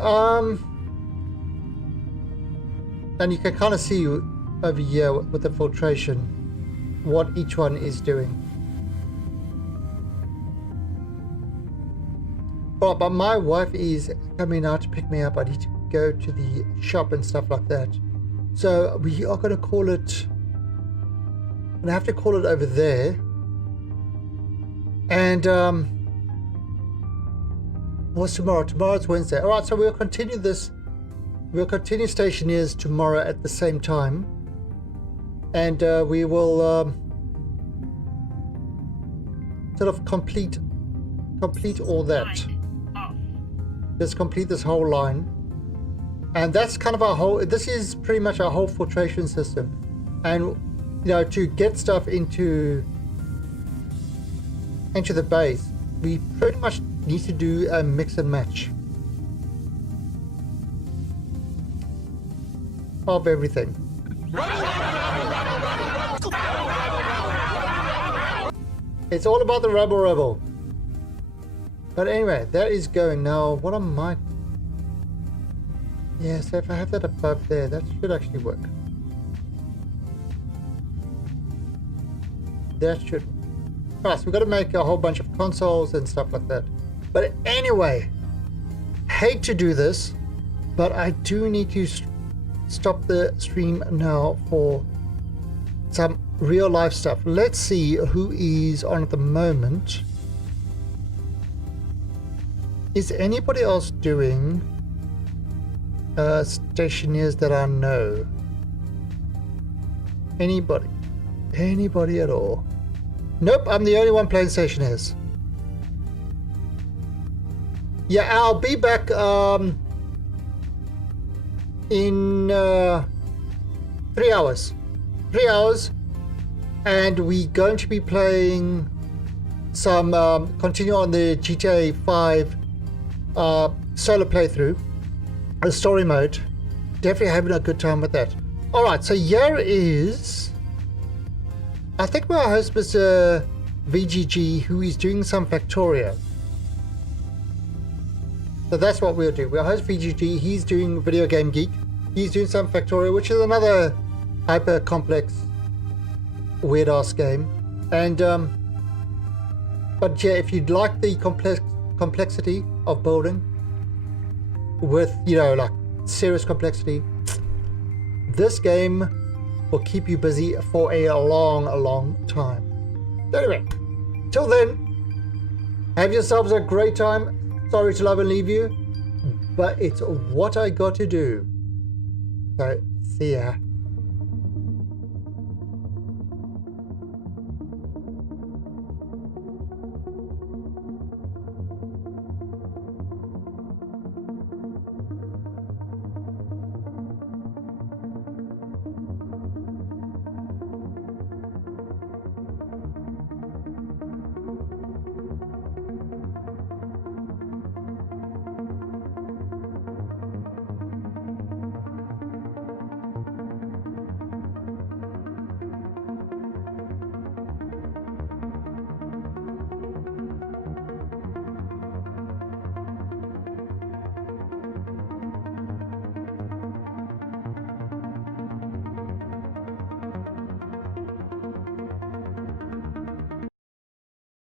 and you can kind of see over here with the filtration what each one is doing. All right, but my wife is coming out to pick me up. I need to go to the shop and stuff like that. So we are going to call it, and I have to call it over there. And what's tomorrow? Tomorrow's Wednesday. All right, so we'll continue this. We'll continue Stationeers tomorrow at the same time, and we will sort of complete all that. Just complete this whole line, and that's kind of our whole. This is pretty much our whole filtration system, and you know, to get stuff into the base, we pretty much need to do a mix and match of everything. It's all about the rebel. But anyway, that is going now. What am my... Yeah, so if I have that above there, that should actually work. that should... Right, so we've got to make a whole bunch of consoles and stuff like that. But anyway, hate to do this, but I do need to stop the stream now for some real life stuff. Let's see who is on at the moment. Is anybody else doing stationeers that I know? Anybody? Anybody at all? Nope, I'm the only one playing stationeers. Yeah, I'll be back in 3 hours. 3 hours, and we're going to be playing some continue on the GTA 5 solo playthrough, a story mode. Definitely having a good time with that. All right, so here is, I think my host was VGG, who is doing some Factorio. So that's what we'll do. We'll host VGG. He's doing Video Game Geek. He's doing some Factorio, which is another hyper complex weird ass game. And but yeah, if you'd like the complexity of building with, you know, like serious complexity, this game will keep you busy for a long time. Anyway, till then, have yourselves a great time. Sorry to love and leave you, but it's what I got to do. So, see ya.